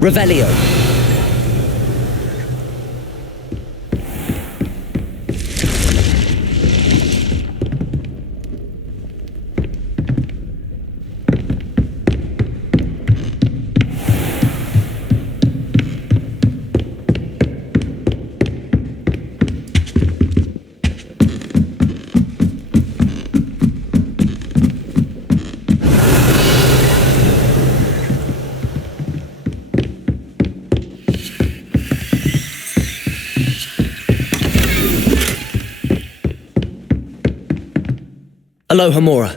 Revelio. Alohomora.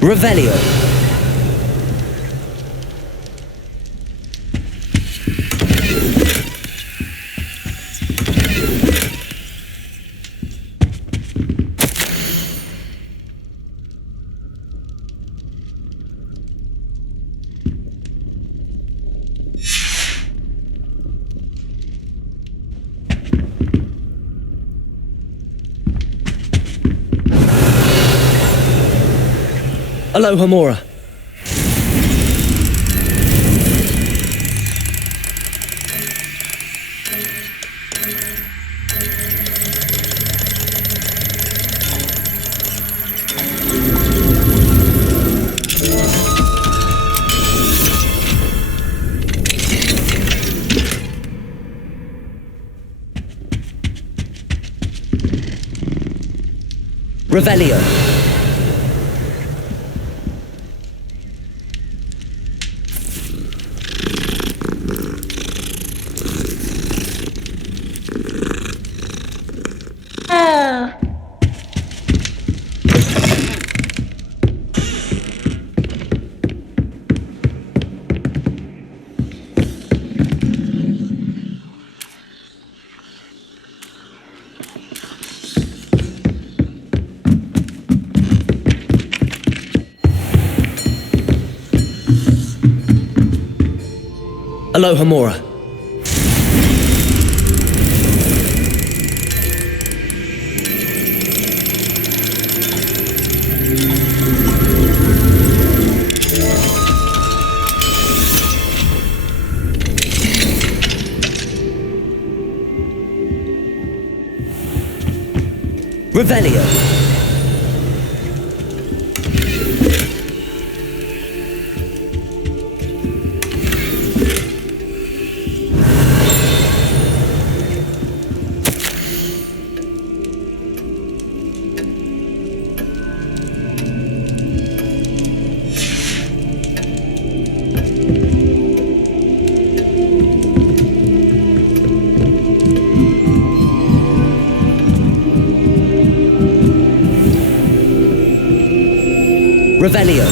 Revelio. Alohomora. Revelio. Alohomora. Revelio. Revelio.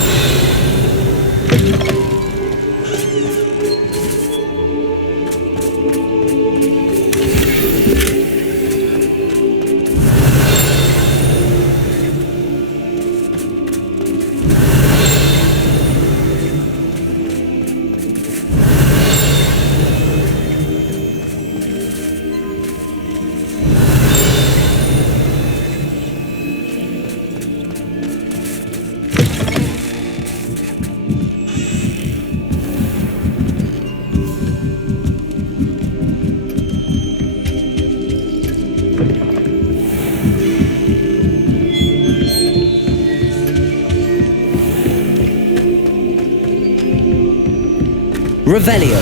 Revelio.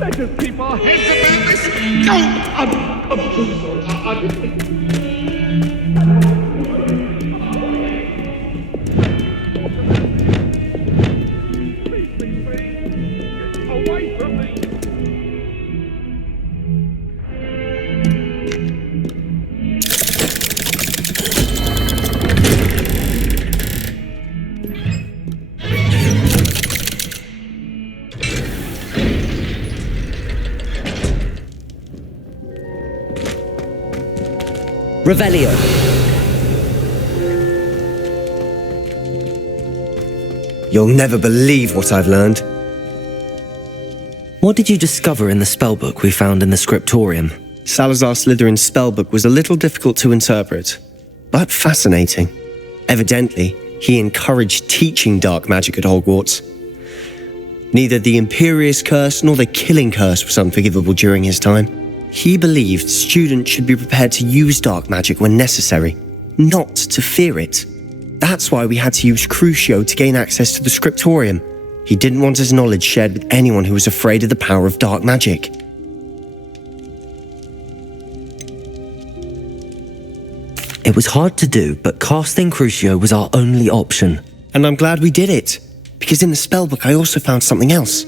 Let us keep our heads about this. No! Away from me! Revelio. You'll never believe what I've learned. What did you discover in the spellbook we found in the scriptorium? Salazar Slytherin's spellbook was a little difficult to interpret, but fascinating. Evidently, he encouraged teaching dark magic at Hogwarts. Neither the Imperious Curse nor the Killing Curse was unforgivable during his time. He believed students should be prepared to use dark magic when necessary, not to fear it. That's why we had to use Crucio to gain access to the scriptorium. He didn't want his knowledge shared with anyone who was afraid of the power of dark magic. It was hard to do, but casting Crucio was our only option. And I'm glad we did it, because in the spellbook I also found something else.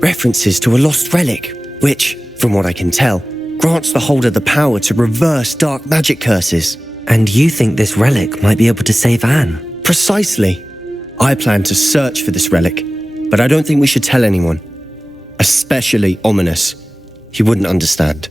References to a lost relic, which, from what I can tell, grants the holder the power to reverse dark magic curses. And you think this relic might be able to save Anne? Precisely. I plan to search for this relic, but I don't think we should tell anyone. Especially Ominous. He wouldn't understand.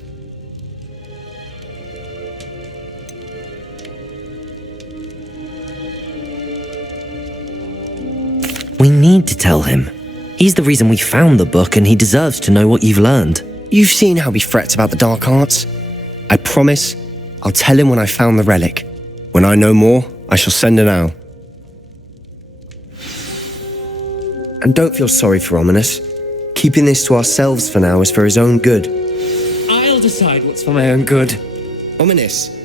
We need to tell him. He's the reason we found the book, and he deserves to know what you've learned. You've seen how he frets about the dark arts. I promise I'll tell him when I found the relic. When I know more, I shall send an owl. And don't feel sorry for Ominous. Keeping this to ourselves for now is for his own good. I'll decide what's for my own good. Ominous,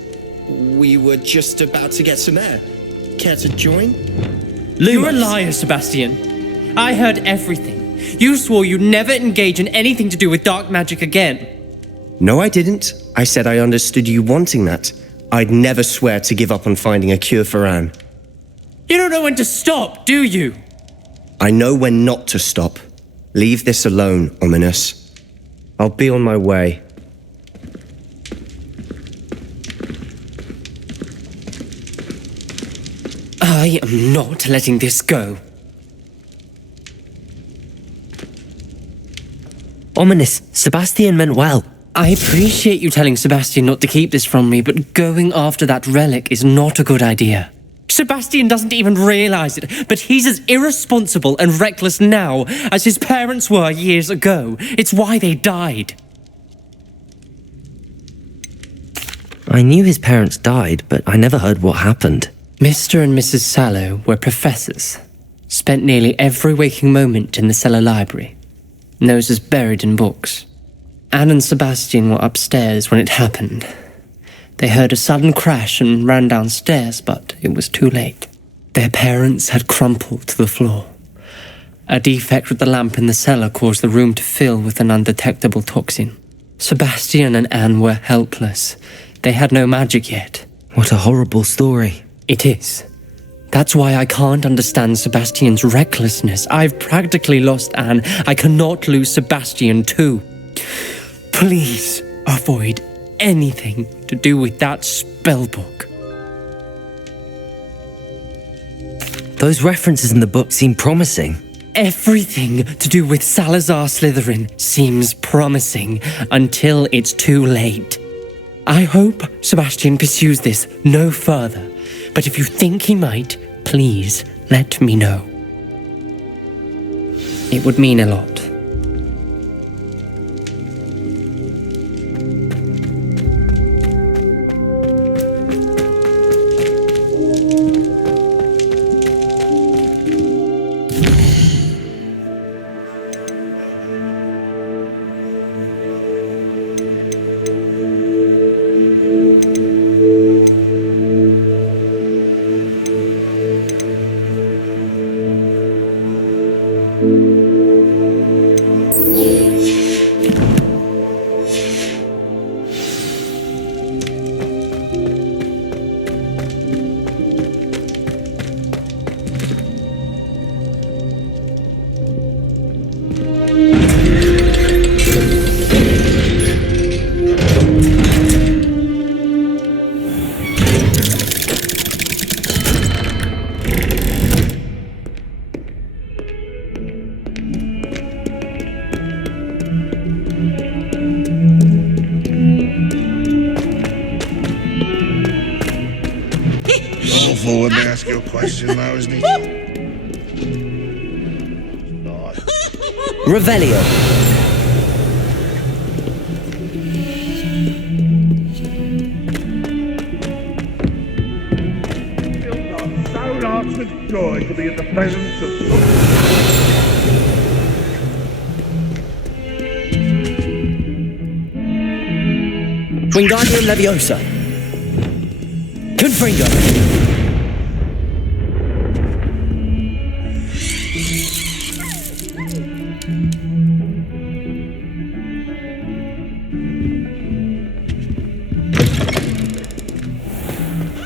we were just about to get some air. Care to join? You're a liar, Sebastian. I heard everything. You swore you'd never engage in anything to do with dark magic again. No, I didn't. I said I understood you wanting that. I'd never swear to give up on finding a cure for Anne. You don't know when to stop, do you? I know when not to stop. Leave this alone, Ominous. I'll be on my way. I am not letting this go. Ominous, Sebastian meant well. I appreciate you telling Sebastian not to keep this from me, but going after that relic is not a good idea. Sebastian doesn't even realize it, but he's as irresponsible and reckless now as his parents were years ago. It's why they died. I knew his parents died, but I never heard what happened. Mr. and Mrs. Sallow were professors. Spent nearly every waking moment in the cellar library. Noses buried in books. Anne and Sebastian were upstairs when it happened. They heard a sudden crash and ran downstairs, but it was too late. Their parents had crumpled to the floor. A defect with the lamp in the cellar caused the room to fill with an undetectable toxin. Sebastian and Anne were helpless. They had no magic yet. What a horrible story. It is. That's why I can't understand Sebastian's recklessness. I've practically lost Anne. I cannot lose Sebastian too. Please avoid anything to do with that spellbook. Those references in the book seem promising. Everything to do with Salazar Slytherin seems promising until it's too late. I hope Sebastian pursues this no further, but if you think he might, please let me know. It would mean a lot. Let me ask you a question now, isn't he? Revelio. So laughs with joy to be in the presence of Wingardium Leviosa. Confringo.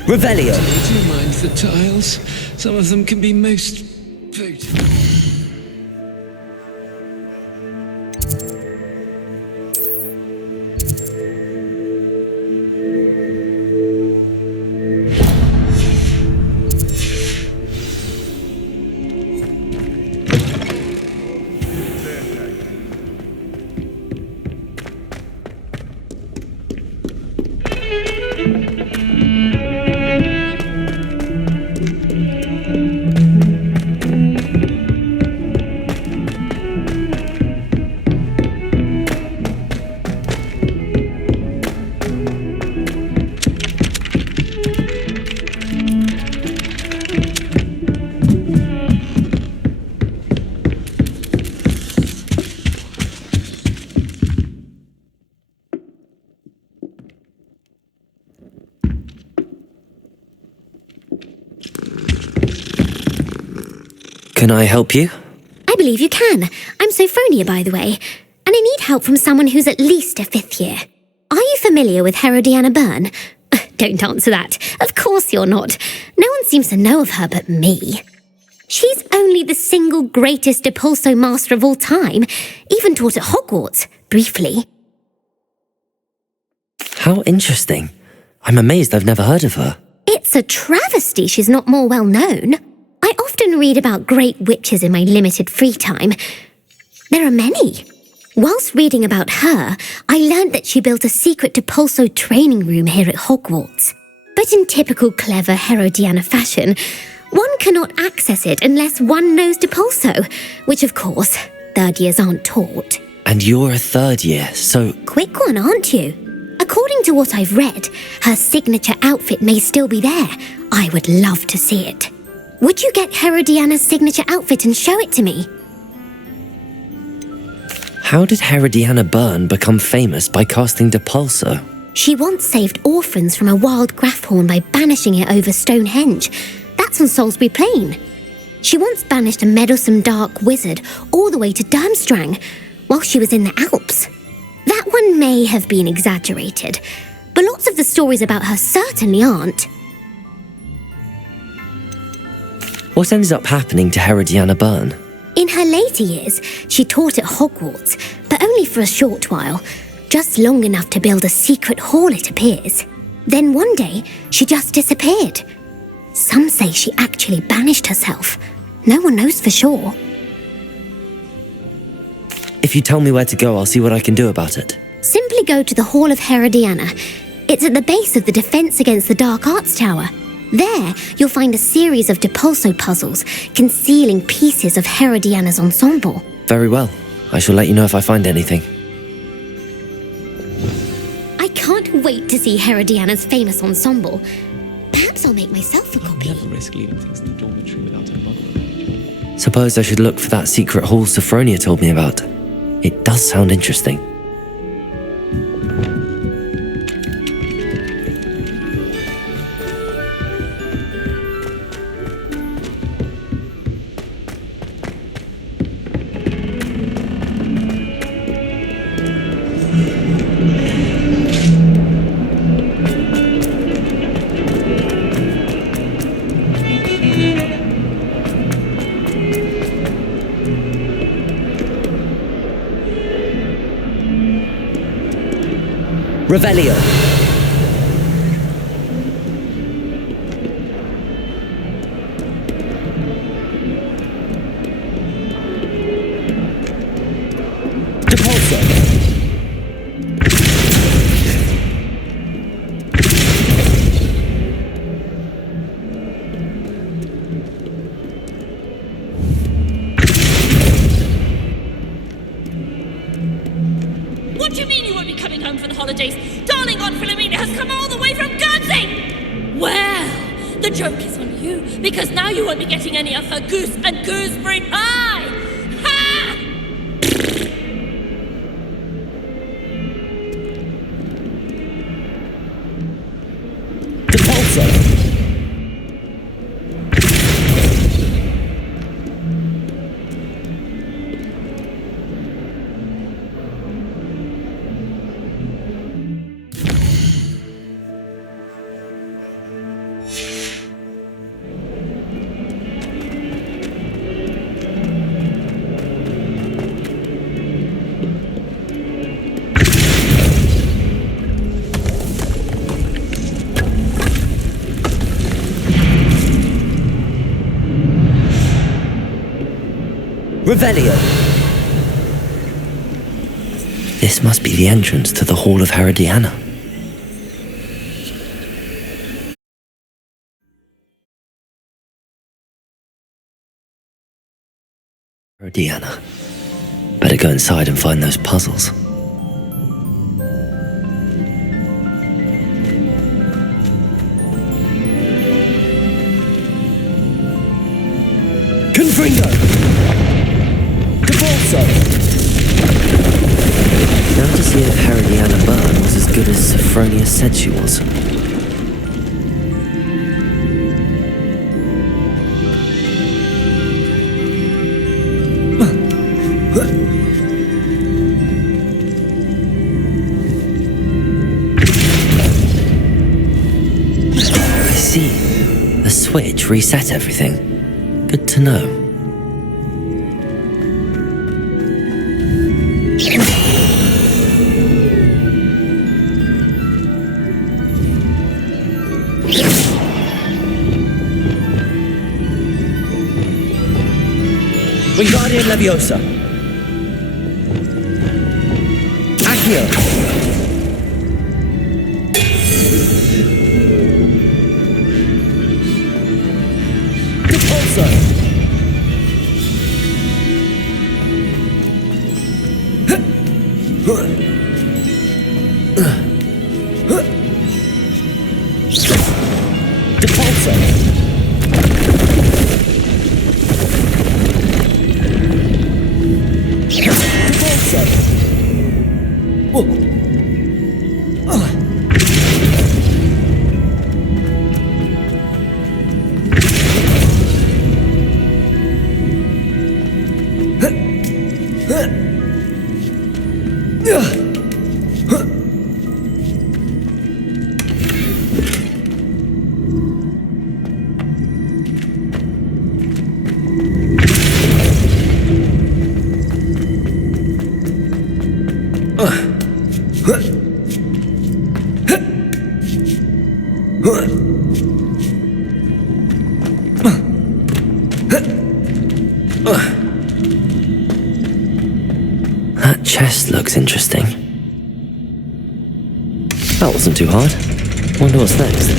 Revelio. Do you mind the tiles? Some of them can be most potent. Can I help you? I believe you can. I'm Sophronia, by the way, and I need help from someone who's at least a 5th year. Are you familiar with Herodiana Byrne? Don't answer that. Of course you're not. No one seems to know of her but me. She's only the single greatest Depulso master of all time, even taught at Hogwarts, briefly. How interesting. I'm amazed I've never heard of her. It's a travesty she's not more well known. I often read about great witches in my limited free time. There are many. Whilst reading about her, I learned that she built a secret Depulso training room here at Hogwarts. But in typical clever Herodiana fashion, one cannot access it unless one knows Depulso, which of course, 3rd years aren't taught. And you're a 3rd year, so... Quick one, aren't you? According to what I've read, her signature outfit may still be there. I would love to see it. Would you get Herodiana's signature outfit and show it to me? How did Herodiana Byrne become famous by casting Depulso? She once saved orphans from a wild Grafhorn by banishing it over Stonehenge. That's on Salisbury Plain. She once banished a meddlesome dark wizard all the way to Durmstrang while she was in the Alps. That one may have been exaggerated, but lots of the stories about her certainly aren't. What ended up happening to Herodiana Byrne? In her later years, she taught at Hogwarts, but only for a short while, just long enough to build a secret hall, it appears. Then one day, she just disappeared. Some say she actually banished herself. No one knows for sure. If you tell me where to go, I'll see what I can do about it. Simply go to the Hall of Herodiana. It's at the base of the Defense Against the Dark Arts Tower. There, you'll find a series of Depulso puzzles concealing pieces of Herodiana's ensemble. Very well. I shall let you know if I find anything. I can't wait to see Herodiana's famous ensemble. Perhaps I'll make myself a copy. Never risk leaving things in the dormitory without a mother. Suppose I should look for that secret hall Sophronia told me about. It does sound interesting. Revelio. Depulso. What do you mean you won't be coming home for the holidays? Darling Aunt Philomena has come all the way from Guernsey! Well, the joke is on you, because now you won't be getting any of her goose and gooseberry pie! Ha! Revelio! This must be the entrance to the Hall of Irodiana. Irodiana. Better go inside and find those puzzles. Confringo! Devolso! Now to see if Irodiana Byrne was as good as Sophronia said she was. I see. The switch reset everything. Good to know. Wingardium Leviosa! Accio! Depulso! Depulso! That chest looks interesting. That wasn't too hard. Wonder what's next.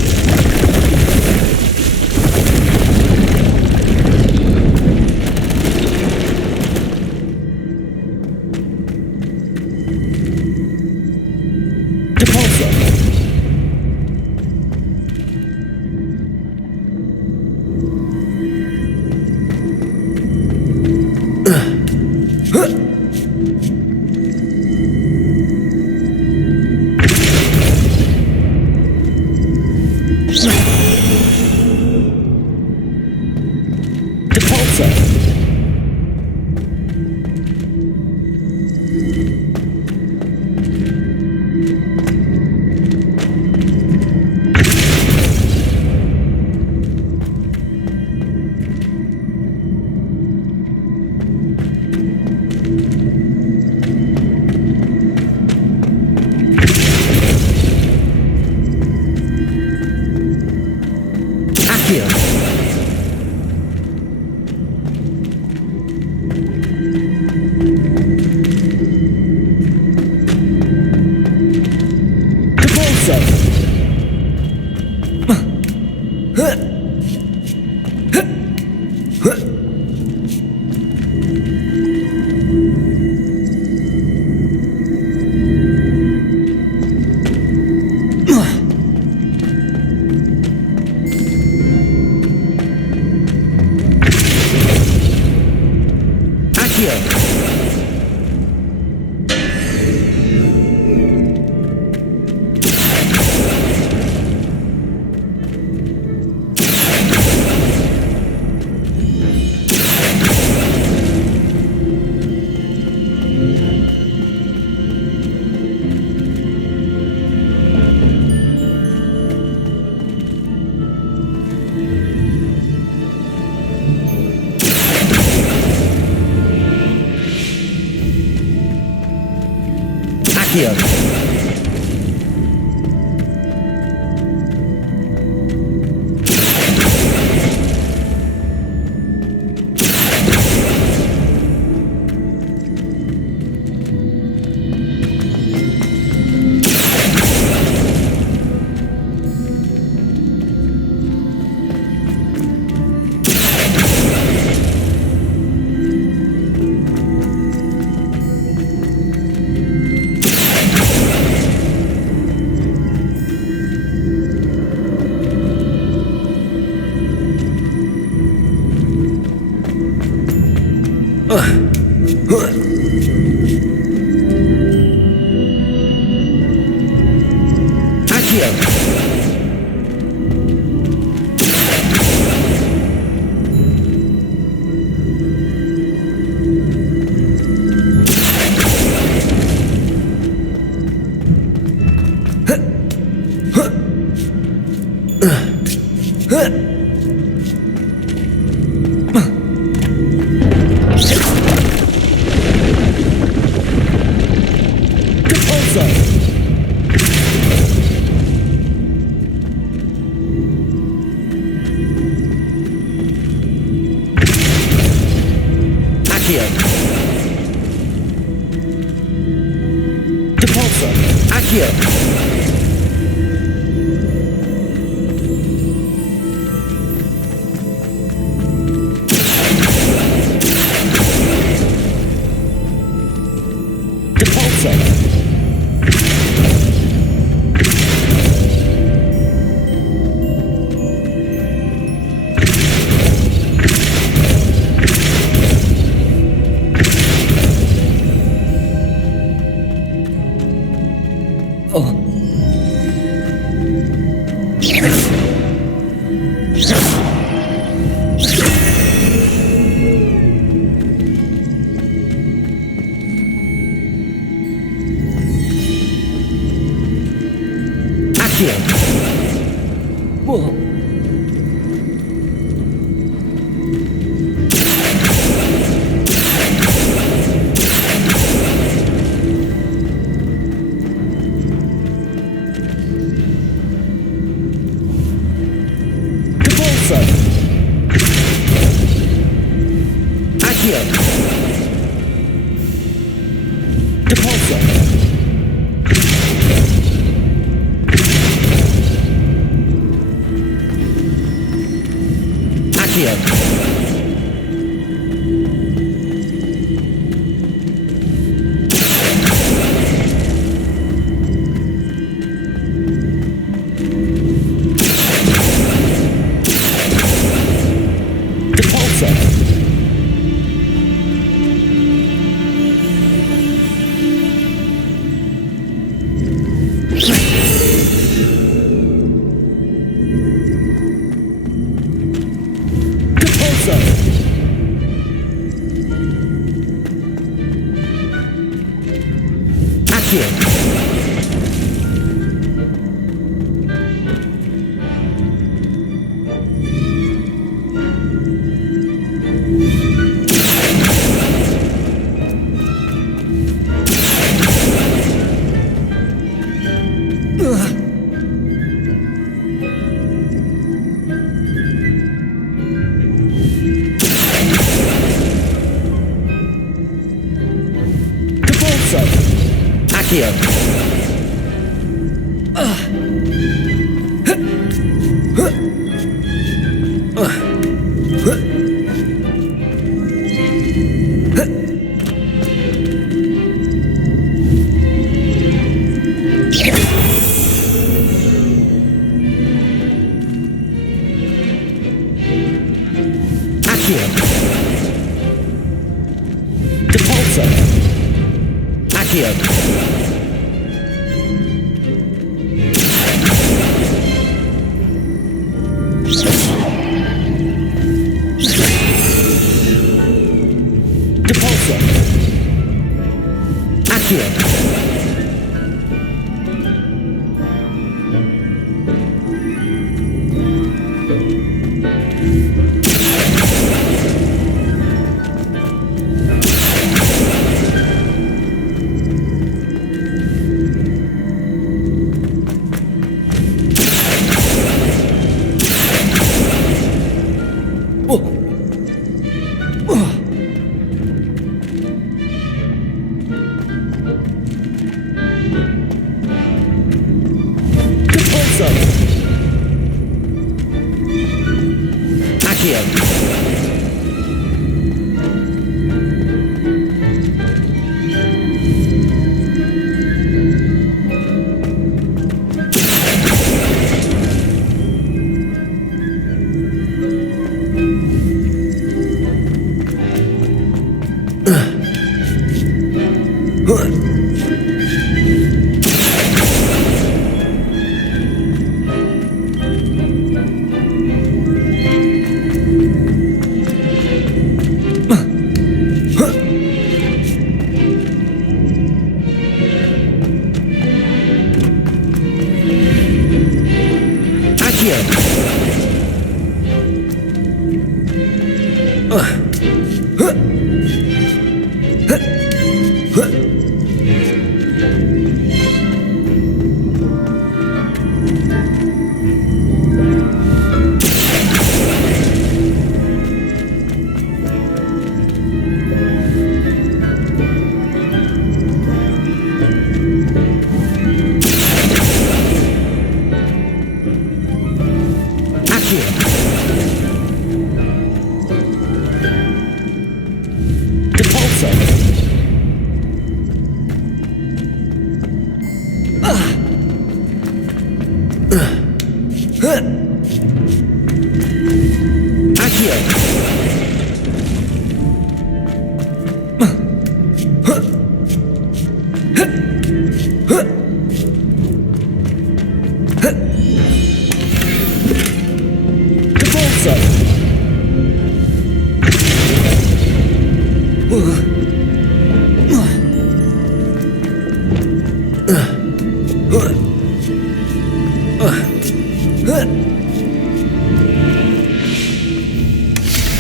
Accio.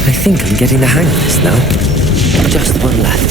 I think I'm getting the hang of this now. Just one left.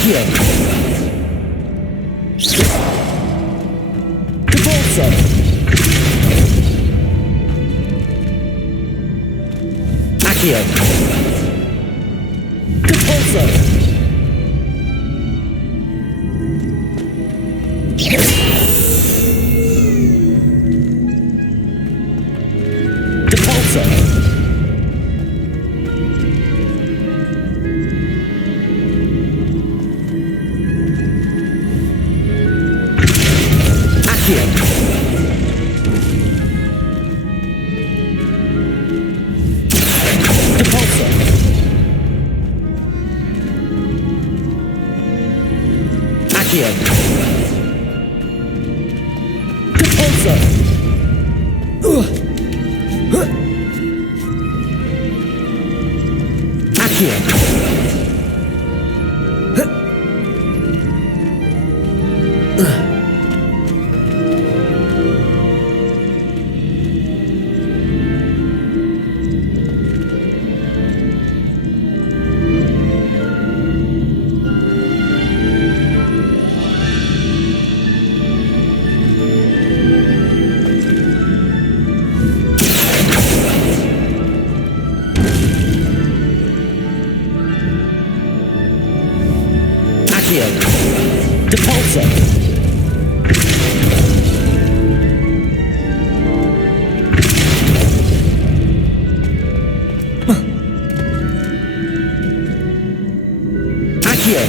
Accio. Depulso. Accio. Depulso. Depulso. Accio. Depulso. Accio. Depulso. Accio. Depulso. Accio.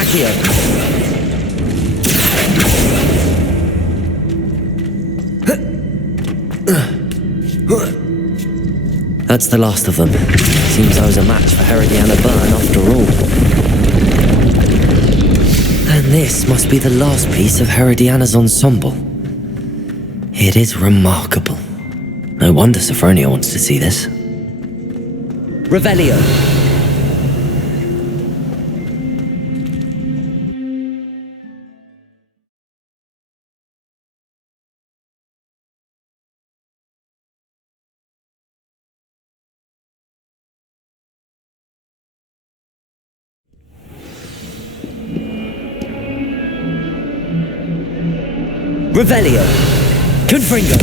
Accio. That's the last of them. Seems I was a match for Irodiana Byrne after all. And this must be the last piece of Irodiana's ensemble. It is remarkable. No wonder Sophronia wants to see this. Revelio. Revelio. Confringo.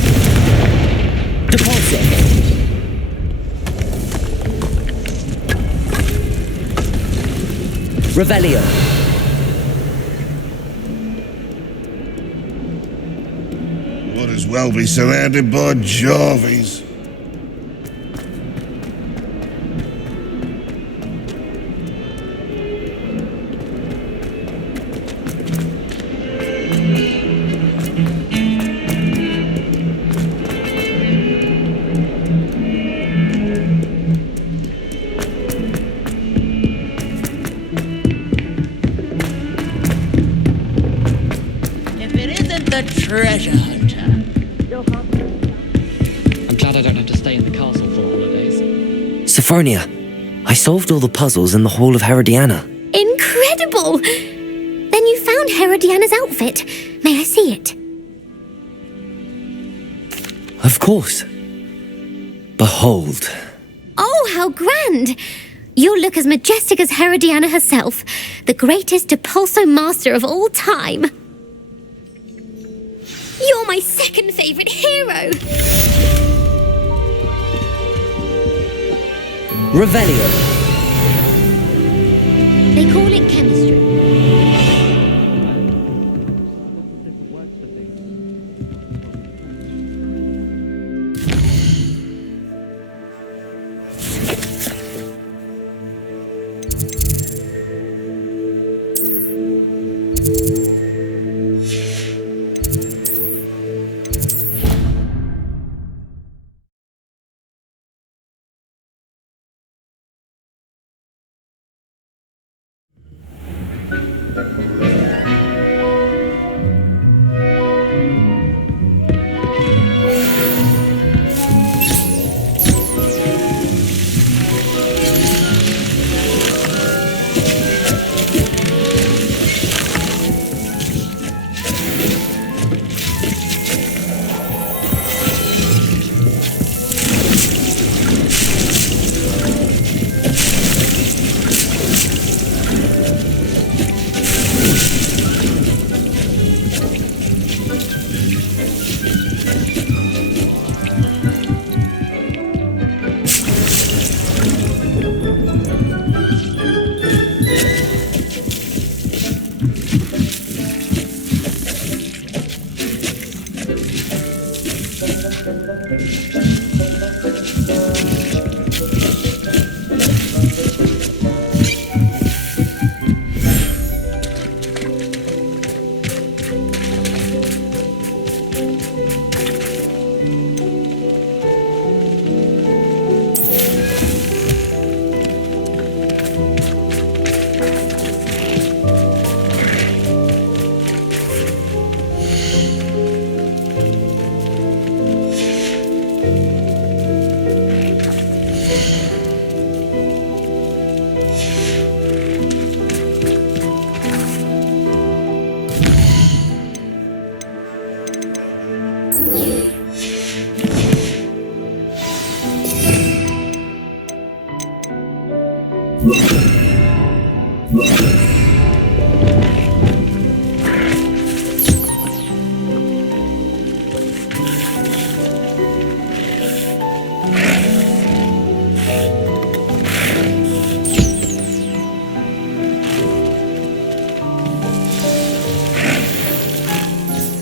Depulso. Revelio. Might as well be surrounded by Jarvies. Treasure hunter. I'm glad I don't have to stay in the castle for the holidays. Sophronia, I solved all the puzzles in the Hall of Irodiana. Incredible! Then you found Irodiana's outfit. May I see it? Of course. Behold. Oh, how grand! You'll look as majestic as Irodiana herself, the greatest Depulso master of all time. You're my second favourite hero! Revelio. They call it chemistry.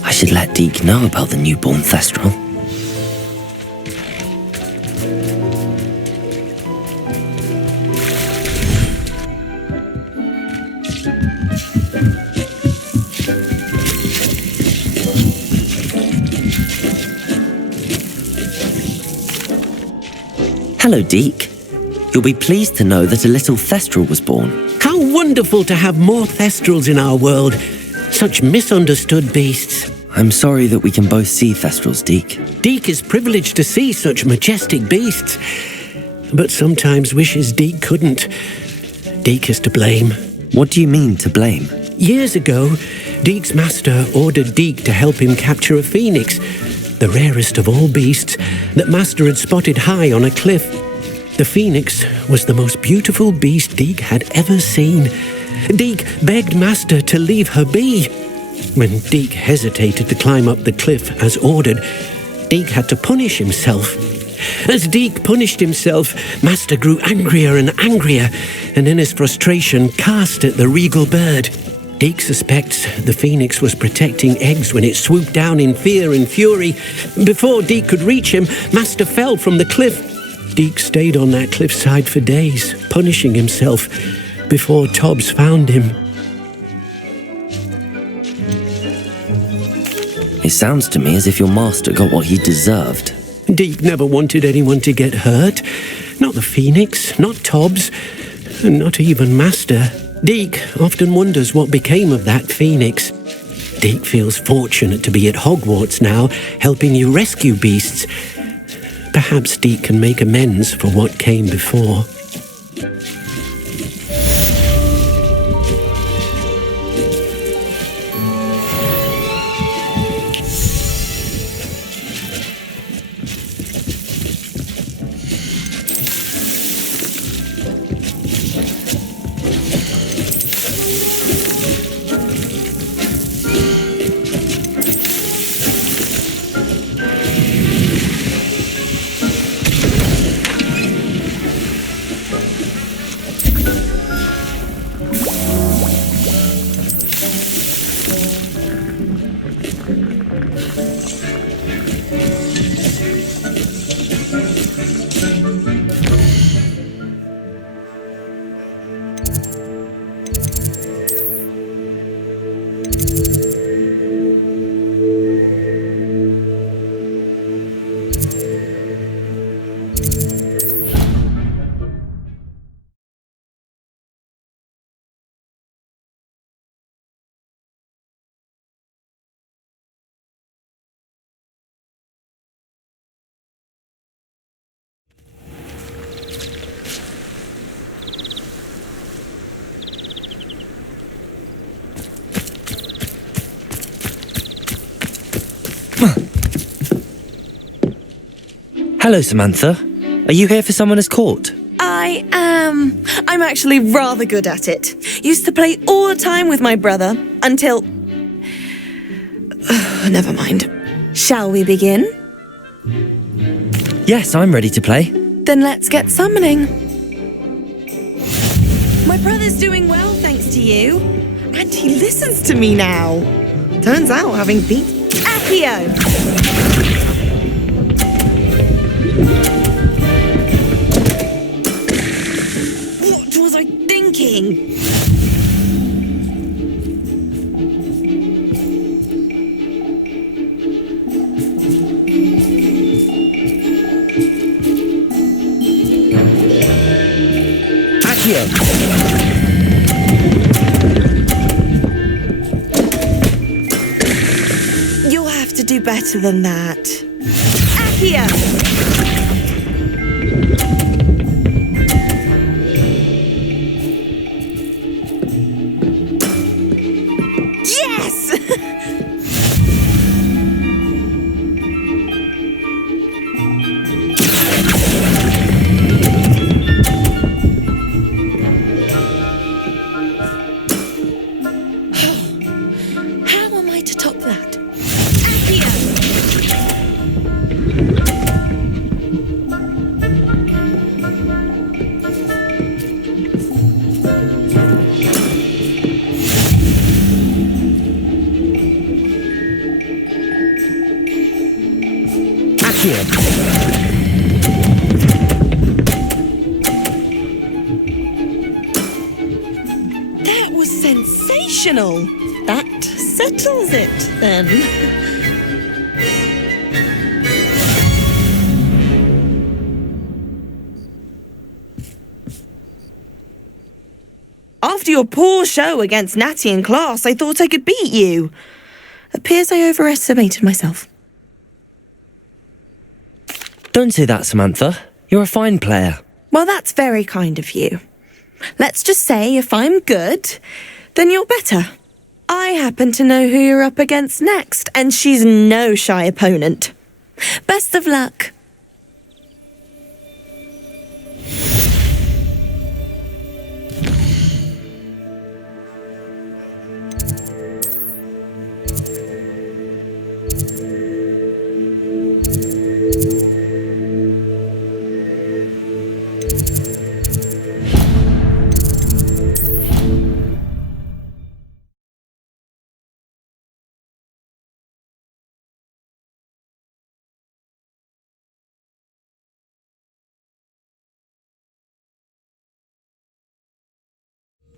I should let Deke know about the newborn Thestral. Hello, Deke. You'll be pleased to know that a little Thestral was born. How wonderful to have more Thestrals in our world. Such misunderstood beasts. I'm sorry that we can both see Thestrals, Deke. Deke is privileged to see such majestic beasts, but sometimes wishes Deke couldn't. Deke is to blame. What do you mean, to blame? Years ago, Deke's master ordered Deke to help him capture a phoenix, the rarest of all beasts, that master had spotted high on a cliff. The phoenix was the most beautiful beast Deke had ever seen. Deke begged master to leave her be. When Deke hesitated to climb up the cliff as ordered, Deke had to punish himself. As Deke punished himself, master grew angrier and angrier, and in his frustration cast at the regal bird. Deke suspects the phoenix was protecting eggs when it swooped down in fear and fury. Before Deke could reach him, master fell from the cliff. Deke stayed on that cliffside for days, punishing himself, before Tobbs found him. It sounds to me as if your master got what he deserved. Deke never wanted anyone to get hurt. Not the phoenix, not Tobbs, and not even master. Deke often wonders what became of that phoenix. Deke feels fortunate to be at Hogwarts now, helping you rescue beasts. Perhaps Deke can make amends for what came before. Hello, Samantha. Are you here for Summoner's Court? I am. I'm actually rather good at it. Used to play all the time with my brother, until... never mind. Shall we begin? Yes, I'm ready to play. Then let's get summoning. My brother's doing well, thanks to you. And he listens to me now. Turns out having beat Accio. What was I thinking? You'll have to do better than that. Accio! Yes! How am I to top that? Accio! That was sensational. That settles it, then. After your poor show against Natty in class, I thought I could beat you. Appears I overestimated myself. Don't say that, Samantha. You're a fine player. Well, that's very kind of you. Let's just say if I'm good, then you're better. I happen to know who you're up against next, and she's no shy opponent. Best of luck.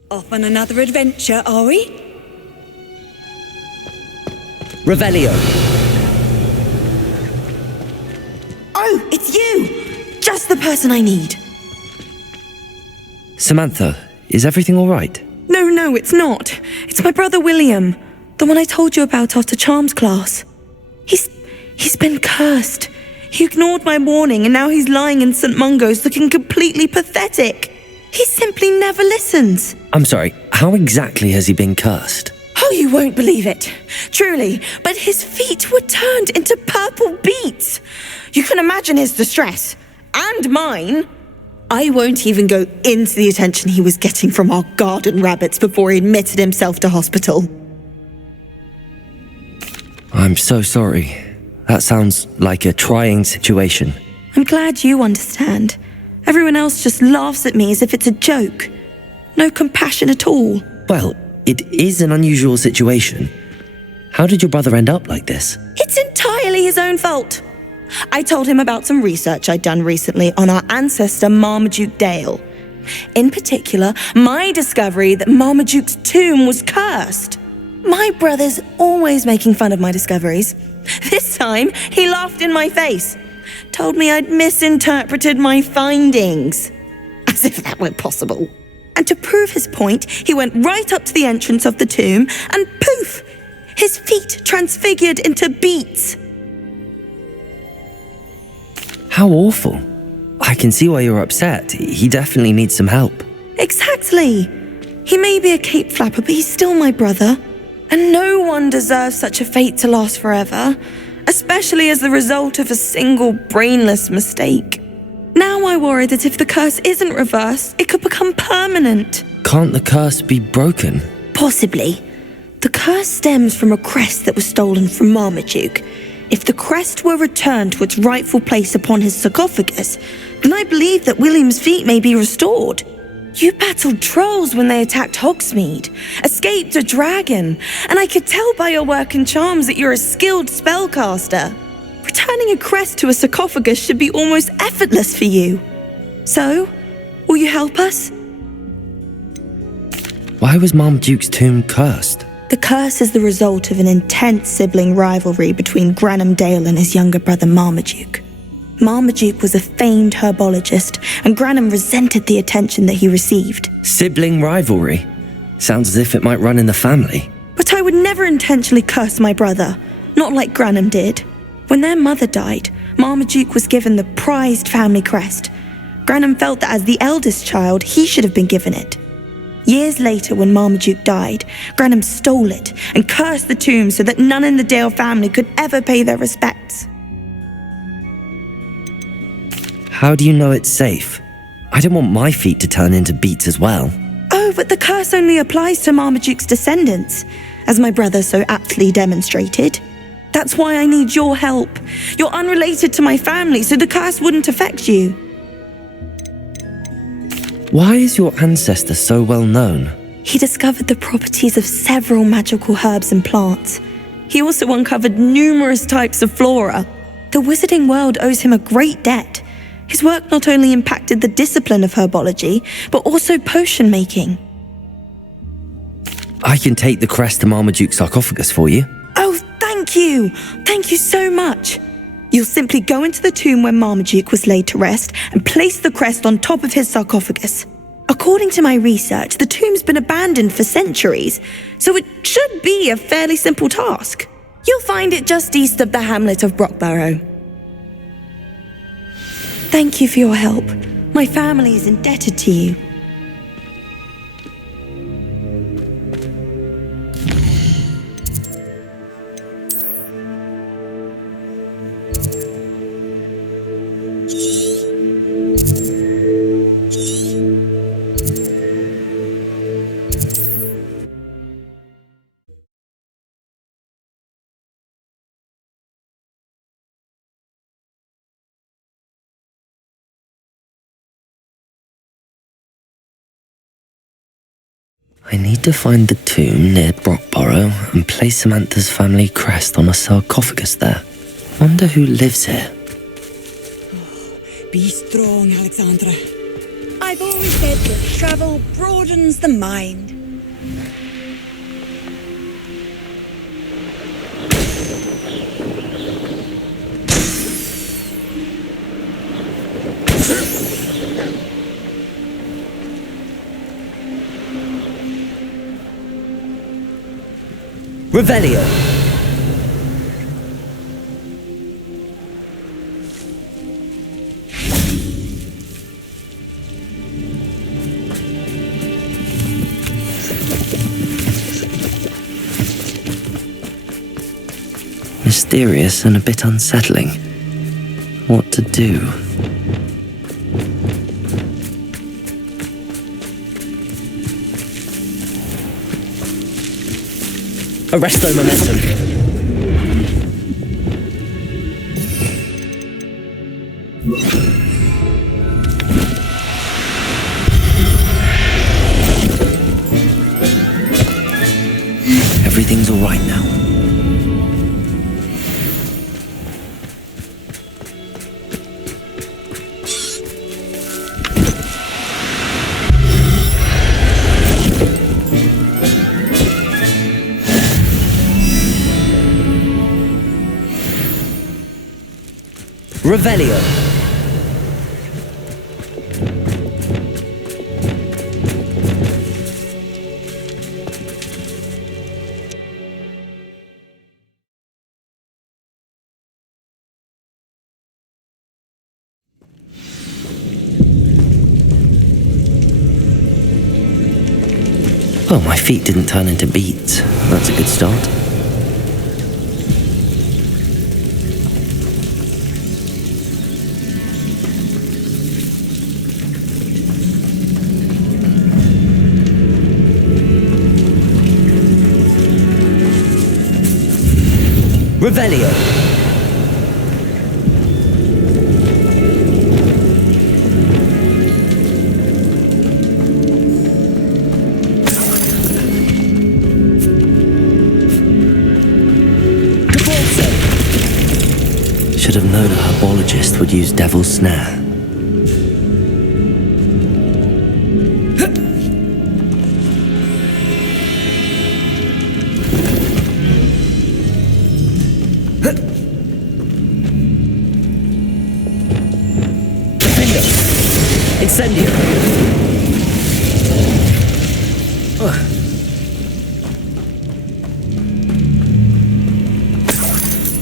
Off on another adventure, are we? Revelio. Oh, it's you! Just the person I need. Samantha, is everything all right? No, it's not. It's my brother William, the one I told you about after Charms class. He's been cursed. He ignored my warning and now he's lying in St. Mungo's looking completely pathetic. He simply never listens. I'm sorry, how exactly has he been cursed? Oh, you won't believe it. Truly, but his feet were turned into purple beets. You can imagine his distress. And mine. I won't even go into the attention he was getting from our garden rabbits before he admitted himself to hospital. I'm so sorry. That sounds like a trying situation. I'm glad you understand. Everyone else just laughs at me as if it's a joke. No compassion at all. Well, it is an unusual situation. How did your brother end up like this? It's entirely his own fault. I told him about some research I'd done recently on our ancestor Marmaduke Dale. In particular, my discovery that Marmaduke's tomb was cursed. My brother's always making fun of my discoveries. This time, he laughed in my face. Told me I'd misinterpreted my findings. As if that were possible. And to prove his point, he went right up to the entrance of the tomb and poof! His feet transfigured into beets. How awful. I can see why you're upset. He definitely needs some help. Exactly. He may be a cape flapper, but he's still my brother. And no one deserves such a fate to last forever, especially as the result of a single brainless mistake. Now I worry that if the curse isn't reversed, it could become permanent. Can't the curse be broken? Possibly. The curse stems from a crest that was stolen from Marmaduke. If the crest were returned to its rightful place upon his sarcophagus, then I believe that William's feet may be restored. You battled trolls when they attacked Hogsmeade, escaped a dragon, and I could tell by your work and charms that you're a skilled spellcaster. Returning a crest to a sarcophagus should be almost effortless for you. So, will you help us? Why was Marmaduke's tomb cursed? The curse is the result of an intense sibling rivalry between Granham Dale and his younger brother Marmaduke. Marmaduke was a famed herbologist, and Granham resented the attention that he received. Sibling rivalry? Sounds as if it might run in the family. But I would never intentionally curse my brother, not like Granham did. When their mother died, Marmaduke was given the prized family crest. Granham felt that as the eldest child, he should have been given it. Years later, when Marmaduke died, Granham stole it and cursed the tomb so that none in the Dale family could ever pay their respects. How do you know it's safe? I don't want my feet to turn into beets as well. Oh, but the curse only applies to Marmaduke's descendants, as my brother so aptly demonstrated. That's why I need your help. You're unrelated to my family, so the curse wouldn't affect you. Why is your ancestor so well known? He discovered the properties of several magical herbs and plants. He also uncovered numerous types of flora. The wizarding world owes him a great debt. His work not only impacted the discipline of herbology, but also potion making. I can take the crest to Marmaduke's sarcophagus for you. Oh, thank you! Thank you so much! You'll simply go into the tomb where Marmaduke was laid to rest and place the crest on top of his sarcophagus. According to my research, the tomb's been abandoned for centuries, so it should be a fairly simple task. You'll find it just east of the hamlet of Brockborough. Thank you for your help. My family is indebted to you. I need to find the tomb near Brockborough and place Samantha's family crest on a sarcophagus there. Wonder who lives here. Be strong, Alexandra. I've always said that travel broadens the mind. Revelio. Mysterious and a bit unsettling. What to do? Arresto momentum. Everything's all right now. Revelio. Well, my feet didn't turn into beets. That's a good start. Revelio. should have known a herbologist would use Devil's Snare. Incendio!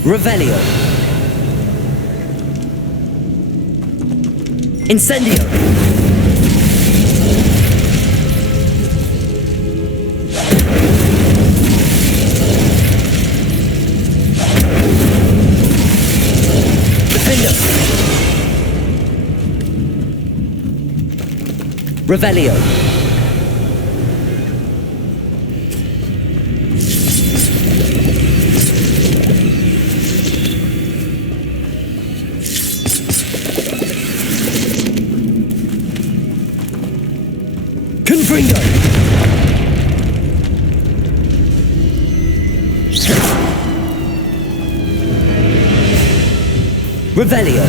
Revelio! Incendio! Defendo! Revelio! Confringo! Revelio!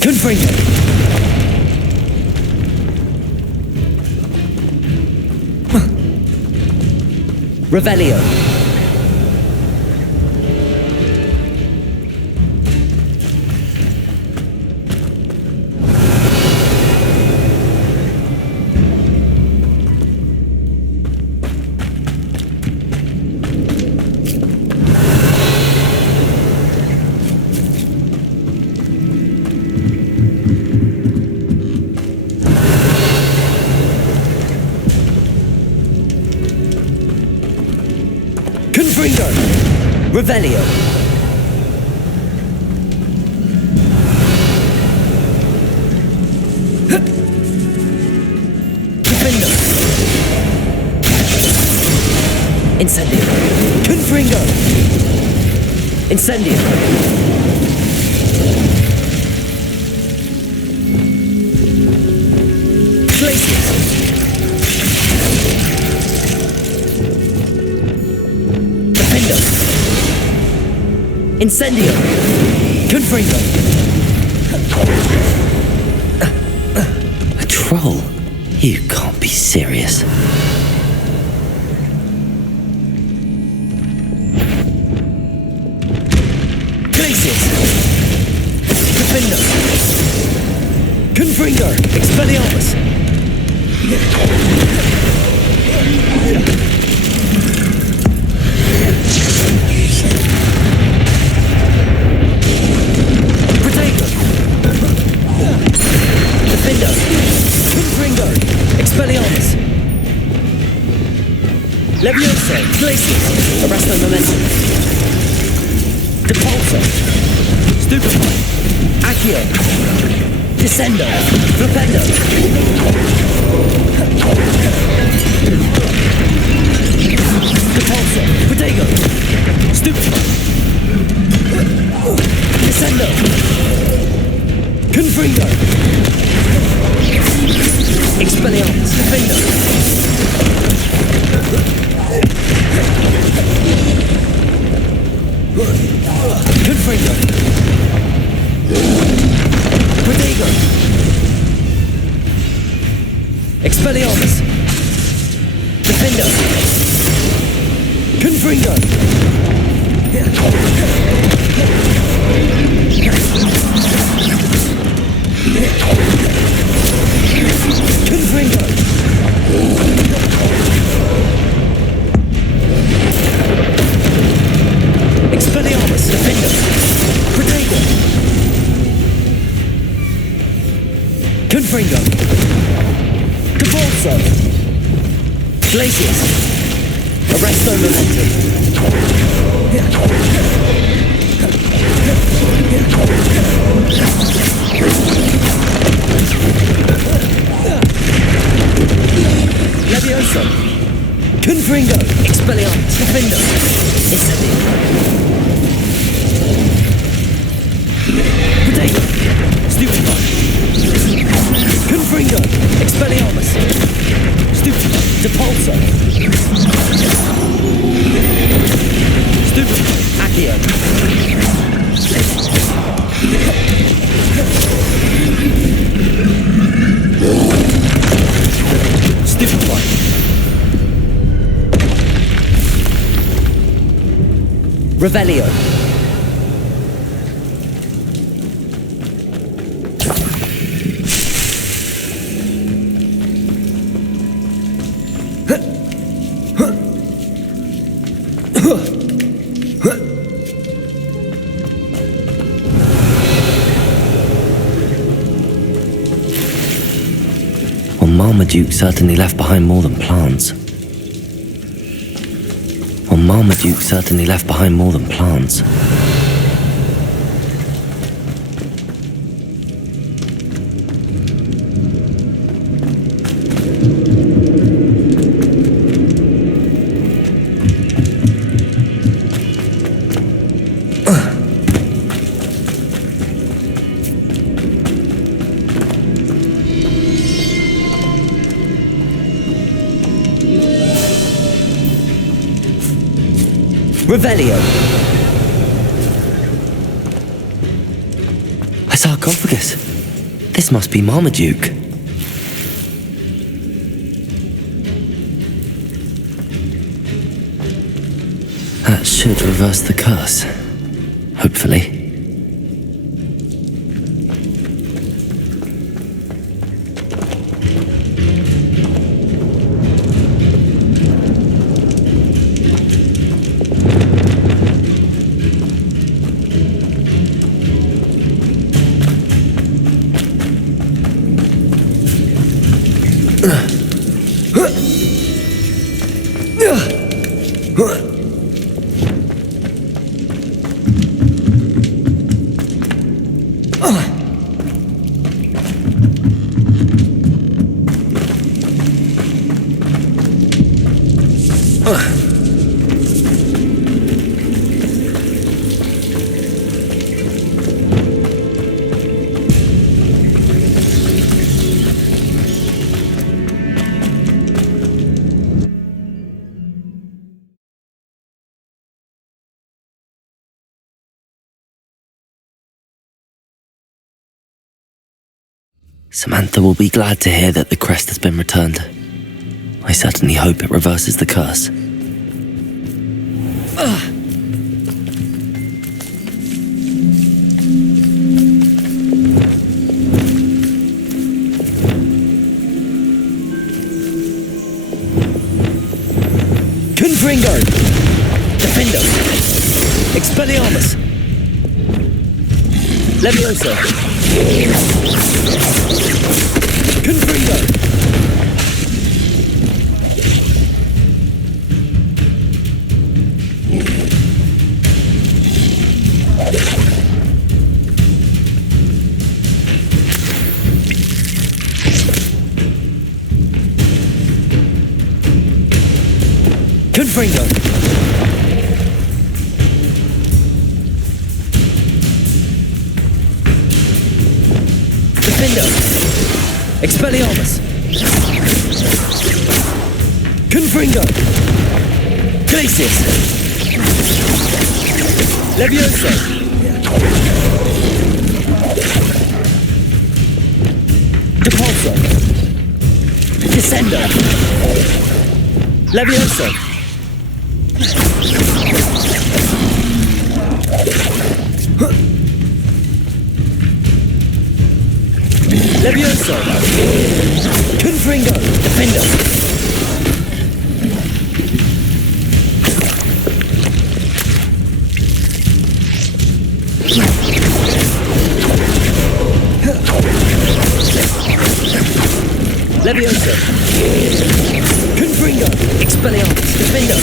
Confringo! Revelio! Confringo! Revelio! Defendo! Incendio! Confringo! Incendio! Glacius! Incendio! Confringo! A troll? You can't be serious. Glacius! Defendo! Confringo! Expelliarmus! Defendo! Confringo! Expelliarmus! Levioso! Glacius! Arresto momentum! Depulso! Stupefy! Accio! Descendo! Flipendo! Depulso! Protego! Stupefy! Descendo! Confringo! Expelliarmus! Defendo! Confringo! Protego! Expelliarmus! Defendo! Confringo! Confringo! Expelliarmus! Defendo! Protego! Confringo! Depulso! Glacius! Arresto momentum! Levioso! Levioso! Confringo! Expelliarmus! Defendo! Incendio! Potato! Stupefy! Confringo! Expelliarmus! Stupefy! Depulso! Stupefy! Accio! Stupefy! Revelio! Well, Marmaduke certainly left behind more than plants. Well, Marmaduke certainly left behind more than plants. Revelio! A sarcophagus. This must be Marmaduke. That should reverse the curse. Hopefully. Samantha will be glad to hear that the crest has been returned. I certainly hope it reverses the curse. Confringo! Defendo! Expelliarmus! Levioso! Confringo! Confringo! Defendo! Expelliarmus! Confringo! Glacius! Levioso! Depulso! Descendo! Levioso! Levioso! Confringo! Defendo! Levioso! Confringo! Expelliarmus! Defendo!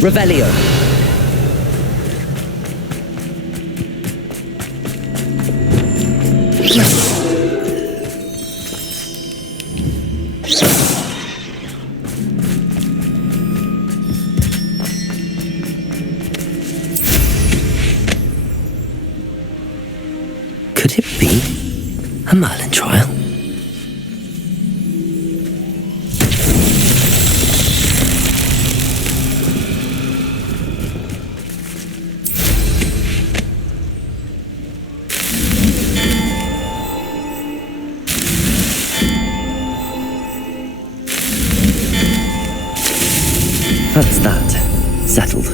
Revelio. Could it be a Merlin trial? That's that. Settled.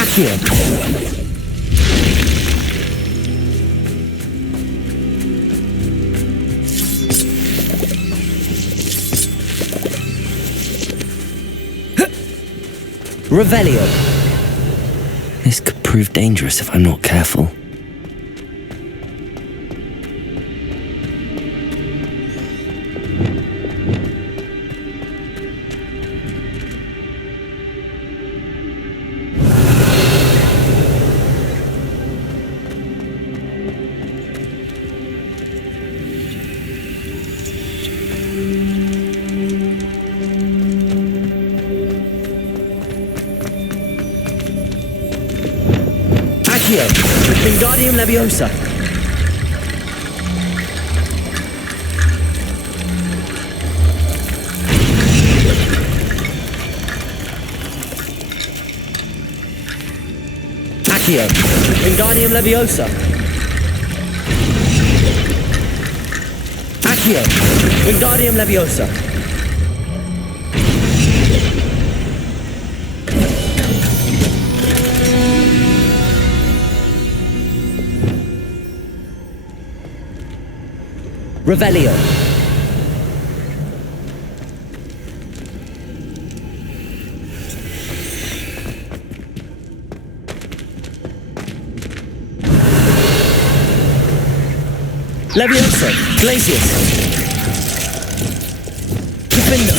Accio. Revelio. This could prove dangerous if I'm not careful. Wingardium Leviosa. Accio. Wingardium Leviosa. Accio. Wingardium Leviosa. Revelio. Leviosa. Glacius. Defender.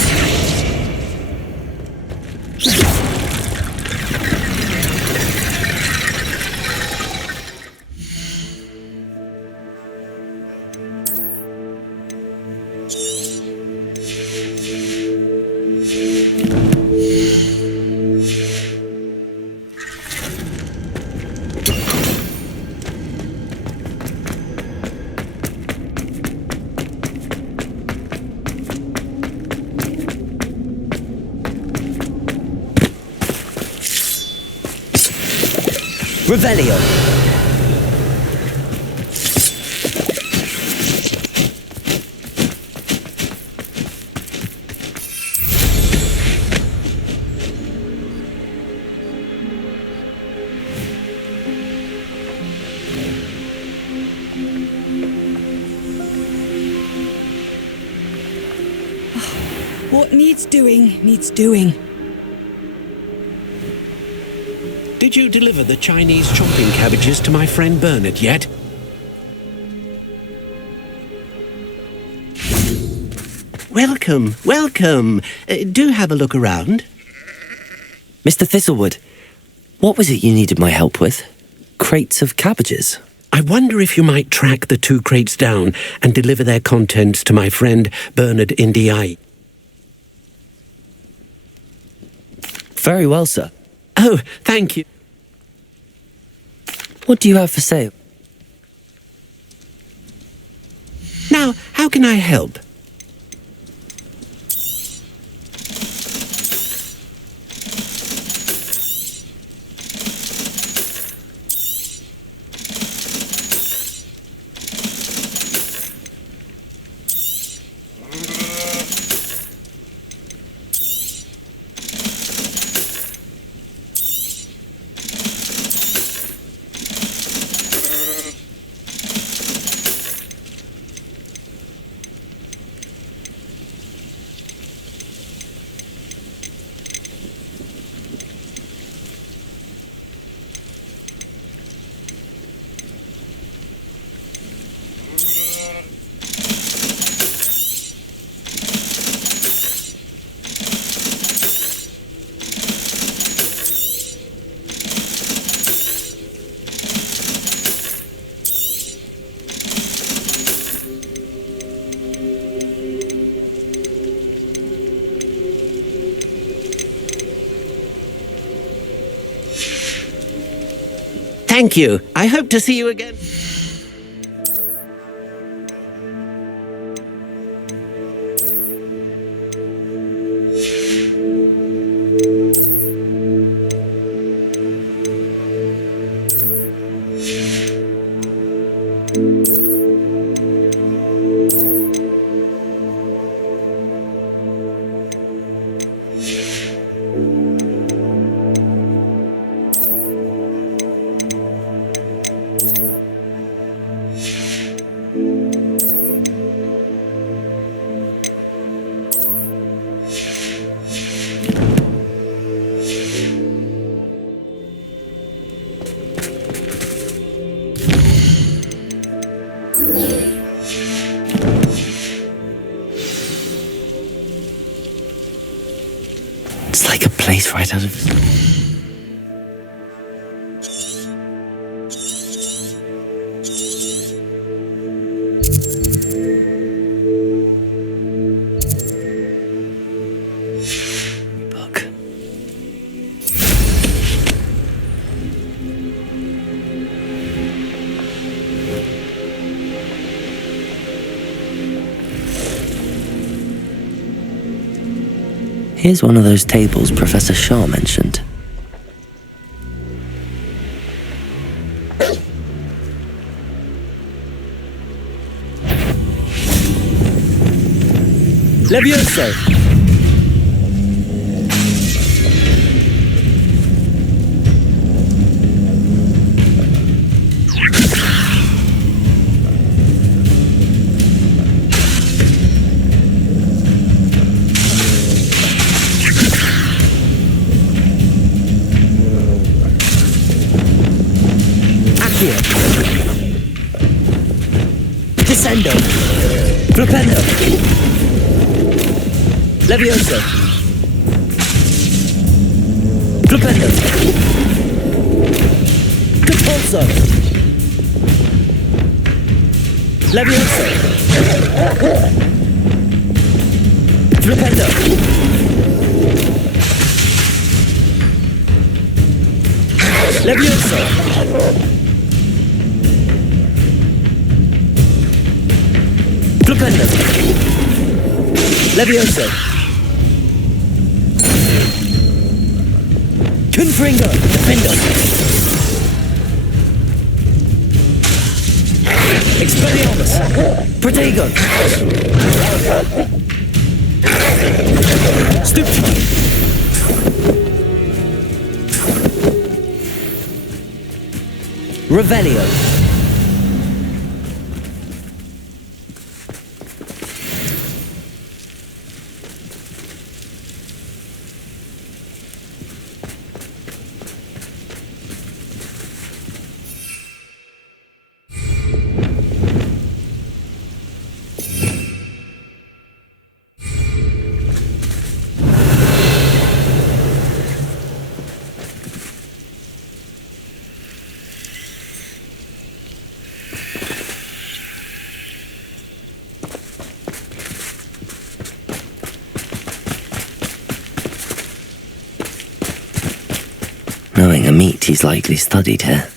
Revelio. What needs doing, needs doing. Did you deliver the Chinese chopping cabbages to my friend Bernard yet? Welcome, welcome. Do have a look around. Mr. Thistlewood, what was it you needed my help with? Crates of cabbages? I wonder if you might track the 2 crates down and deliver their contents to my friend Bernard Indiai. Very well, sir. Oh, thank you. What do you have for sale? Now, how can I help? Thank you. I hope to see you again. It's like a place right out of... book. Here's one of those tables Professor Shaw mentioned. Levioso! Descendo! Flipendo! Levioso! Flipendo! Compulso! Levioso! Flipendo! Levioso! Flipendo! Levioso! Confringo! Defendo! Expelliarmus! Protego! Stupidi! Revelio! Knowing a meat he's likely studied here.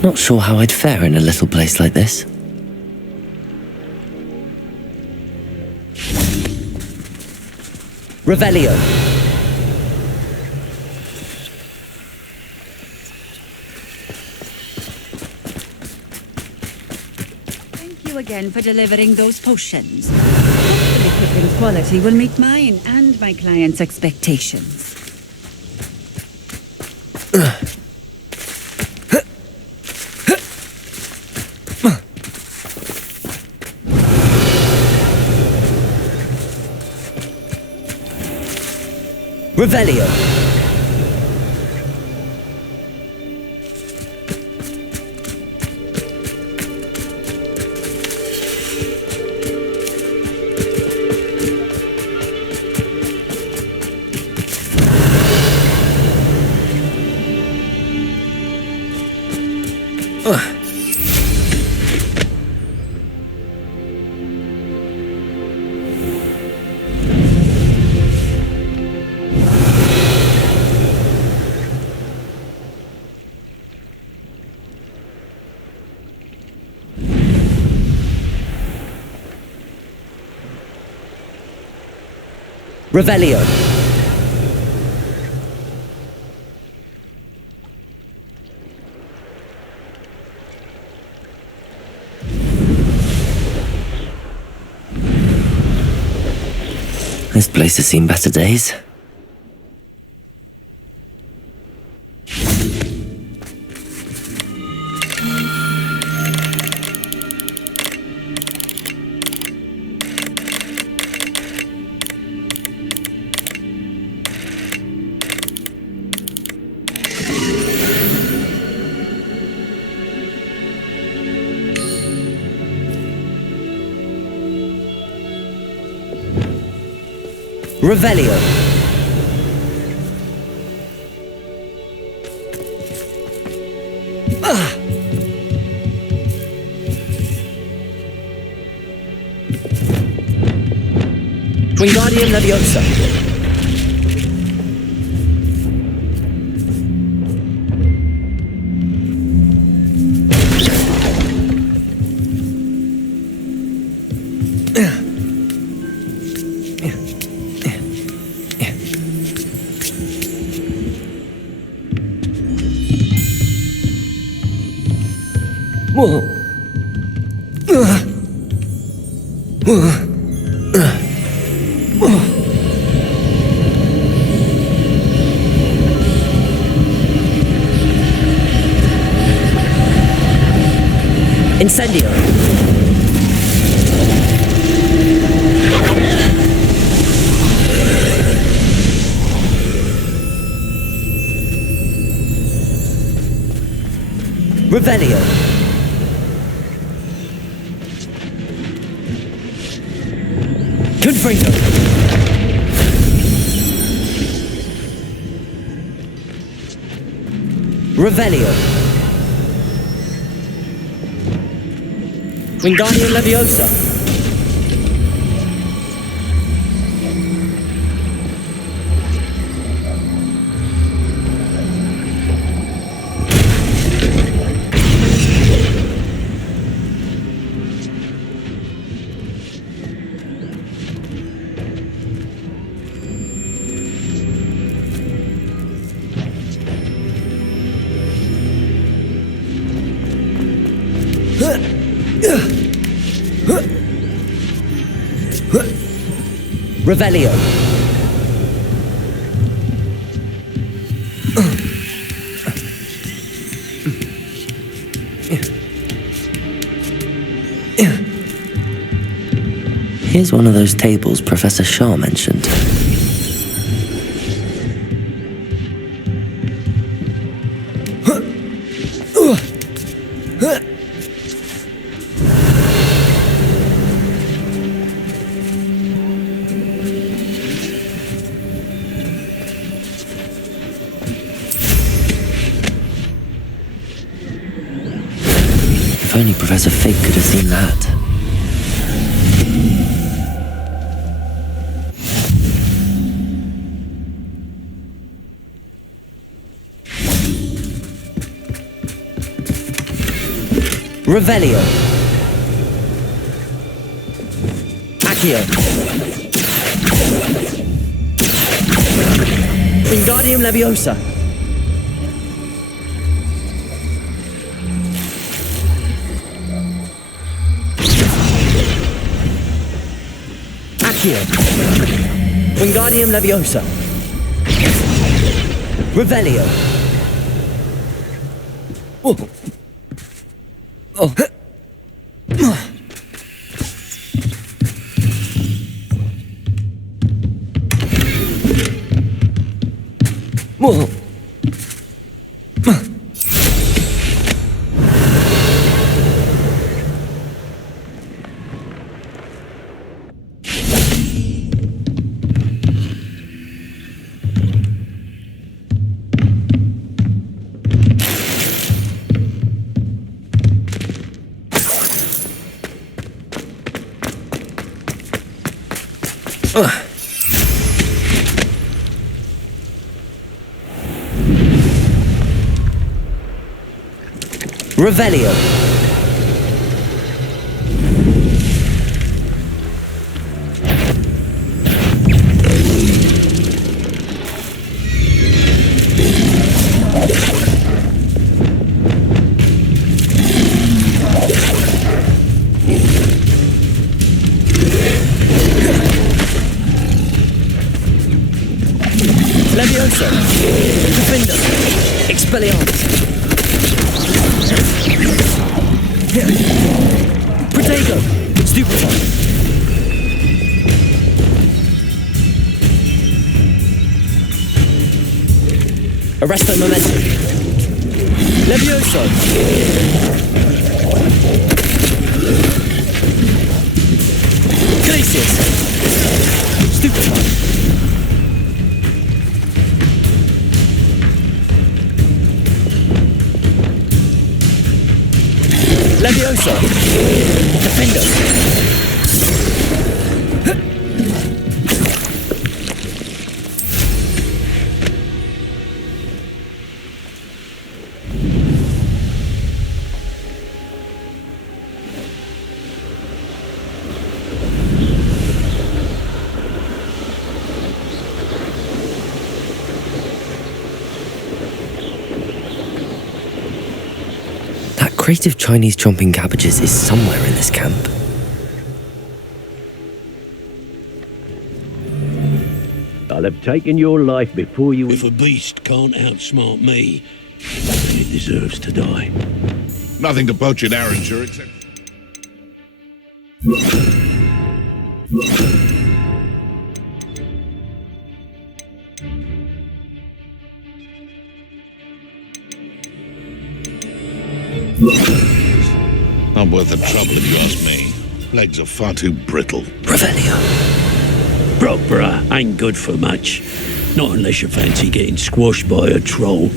Not sure how I'd fare in a little place like this. Revelio. Thank you again for delivering those potions. Hopefully the equipment quality will meet mine and my clients' expectations. Revelio. Revelio. This place has seen better days. Revelio. Wingardium Leviosa. Incendio. Revelio. Confringo. Revelio. Wingardium Leviosa. Revelio. Here's one of those tables Professor Shaw mentioned. If only Professor Fig could have seen that. Revelio. Accio. Wingardium Leviosa. Accio. Wingardium Leviosa. Revelio. Oh. Oh. Whoa. Revelio. Leviosa. Defender. Expelliarmus. Protego. Stupefy. Arresto Momentum. Levioso. Glacius. Stupefy. Leviosa. Defender. crate of Chinese chomping cabbages is somewhere in this camp. I'll have taken your life before you... If a beast can't outsmart me, it deserves to die. Nothing to poach in Arranger except... Not worth the trouble if you ask me. Legs are far too brittle. Revelio. Brockborough ain't good for much. Not unless you fancy getting squashed by a troll.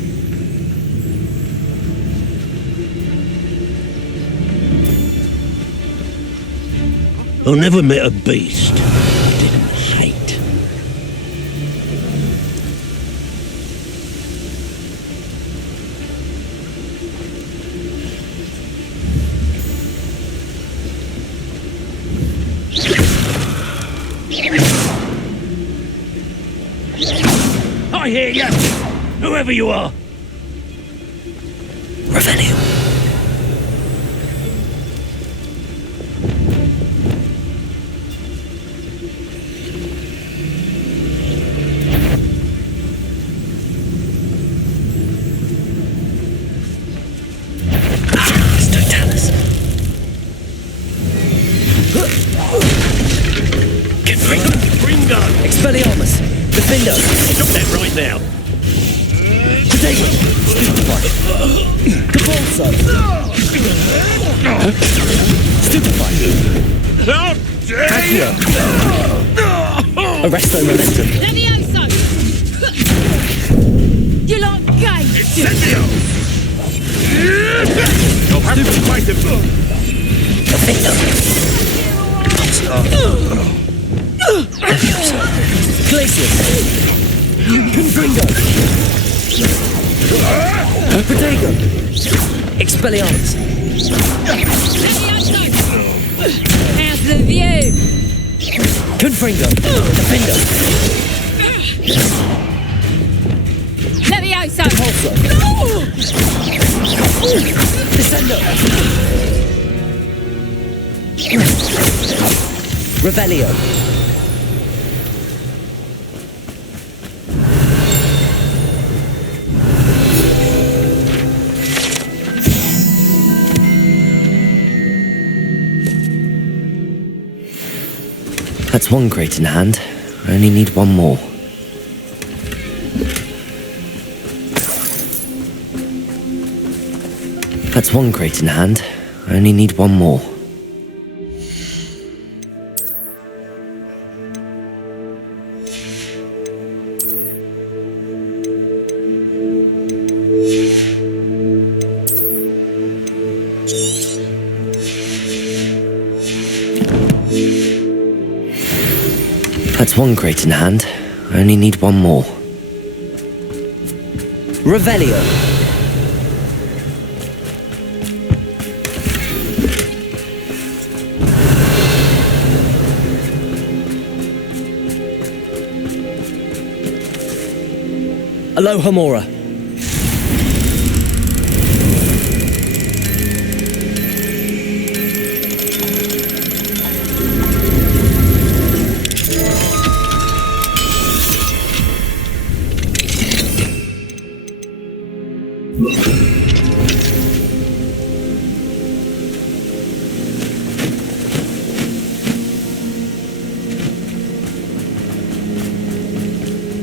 I never met a beast I didn't hate. I hear you, whoever you are. Revelio. Expelliarmus! Defender! Stop that right now! Protego! Stupefy! Cabalso! Stupefy! Accio! Arresto Momentum! Levioso! You lot gay! Incendio! You'll have to fight him! Defender! Glacius! Confringo! Protego! Expelliarmus! How's the view? Confringo! Defender! Levioso! Pulsar! Descendo! Revelio! That's one crate in hand. I only need one more. That's one crate in hand. I only need one more. That's one crate in hand. I only need one more. Revelio! Aloha Mora.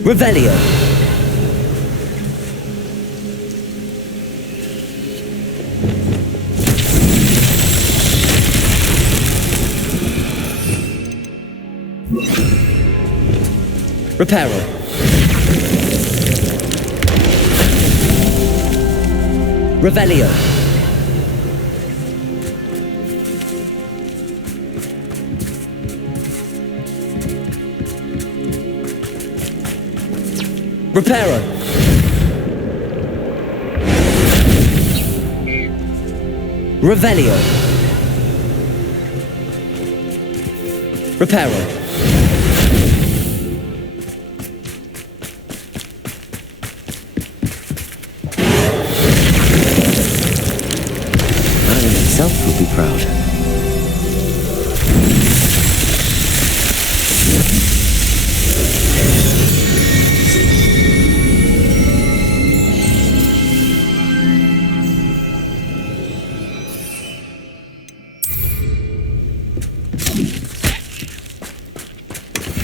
Revelio. Reparo. Revelio. Reparo. Revelio. Reparo. Alan himself would be proud.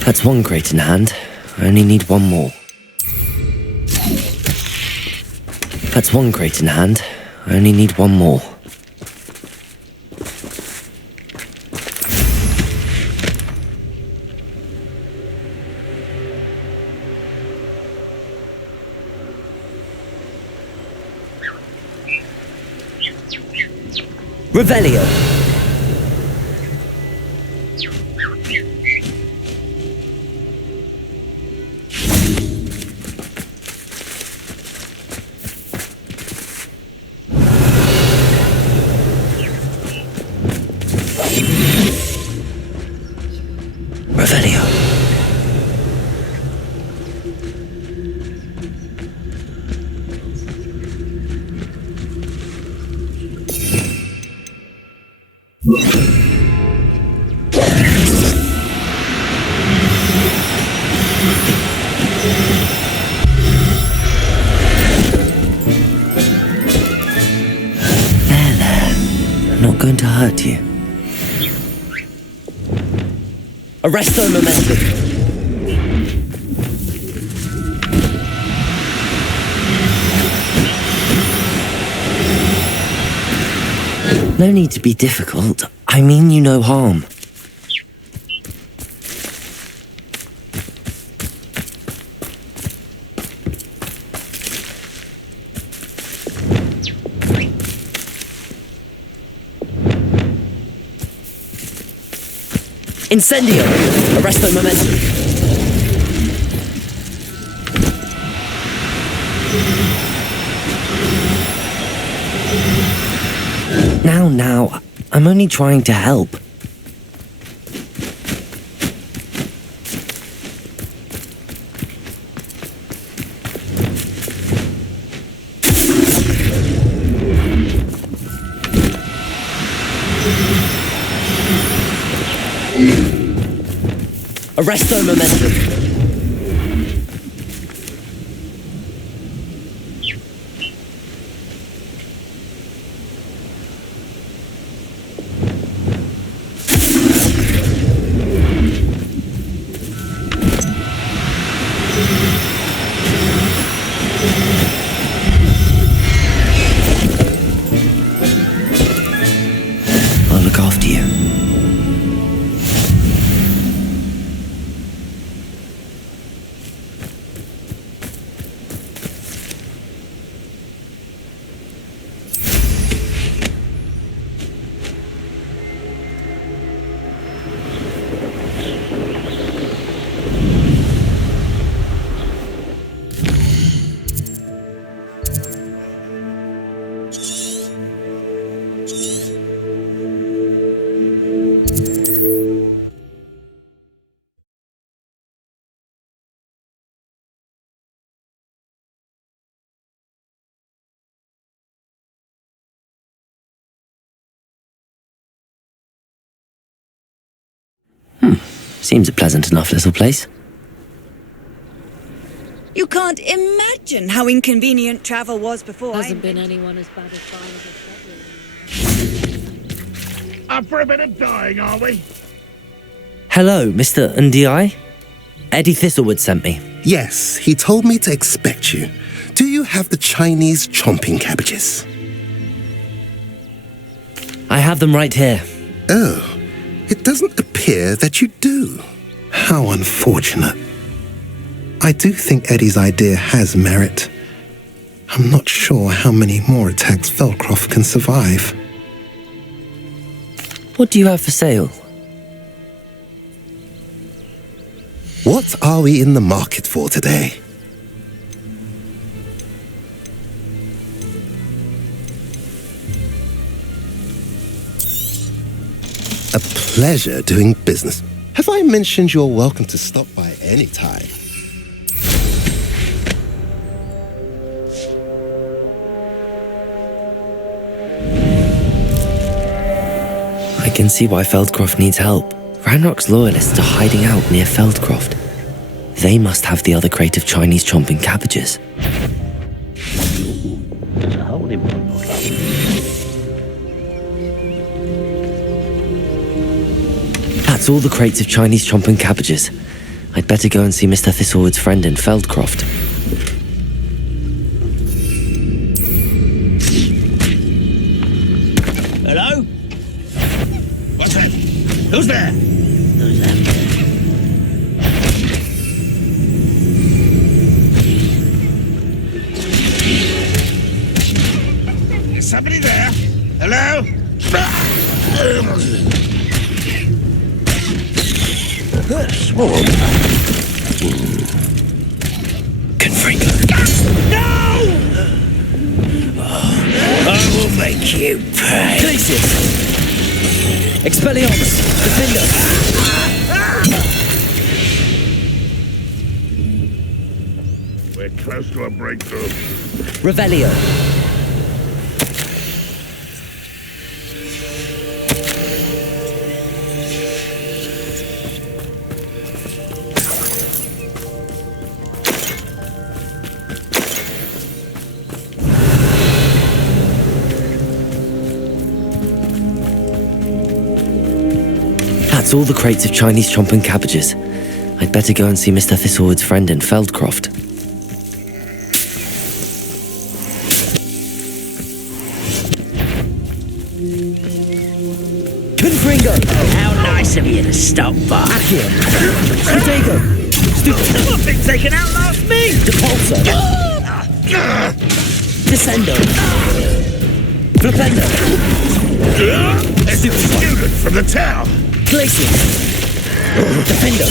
That's one crate in hand. I only need one more. That's one crate in hand. I only need one more. Revelio. Revelio. I'm not going to hurt you. Arresto momentum. No need to be difficult. I mean you no harm. Incendio! Arresto momentum. down now. I'm only trying to help. Arresto momentum. I'll look after you. Seems a pleasant enough little place. You can't imagine how inconvenient travel was before. Hasn't been anyone as bad as Barnabas. Up for a bit of dying, are we? Hello, Mr. Ndi? Eddie Thistlewood sent me. Yes, he told me to expect you. Do you have the Chinese chomping cabbages? I have them right here. Oh, it doesn't appear that you do. How unfortunate. I do think Eddie's idea has merit. I'm not sure how many more attacks Feldcroft can survive. What do you have for sale? What are we in the market for today? A pleasure doing business. Have I mentioned you're welcome to stop by any time? I can see why Feldcroft needs help. Ranrock's loyalists are hiding out near Feldcroft. They must have the other crate of Chinese chomping cabbages. That's all the crates of Chinese chomping cabbages. I'd better go and see Mr. Thistlewood's friend in Feldcroft. Hello? What's that? Who's there? Who's that? Is somebody there? Hello? No! I will make you pay. Glacius! Expelliarmus! Defender! We're close to a breakthrough. Revelio! That's all the crates of Chinese chomping cabbages. I'd better go and see Mr. Thistlewood's friend in Feldcroft. Confringo! How nice of you to stop by. Accio! Stratego! I've been taken out last me! Depulso! Descendo! Flipendo! It's a student from the town! Glacius! Defendo!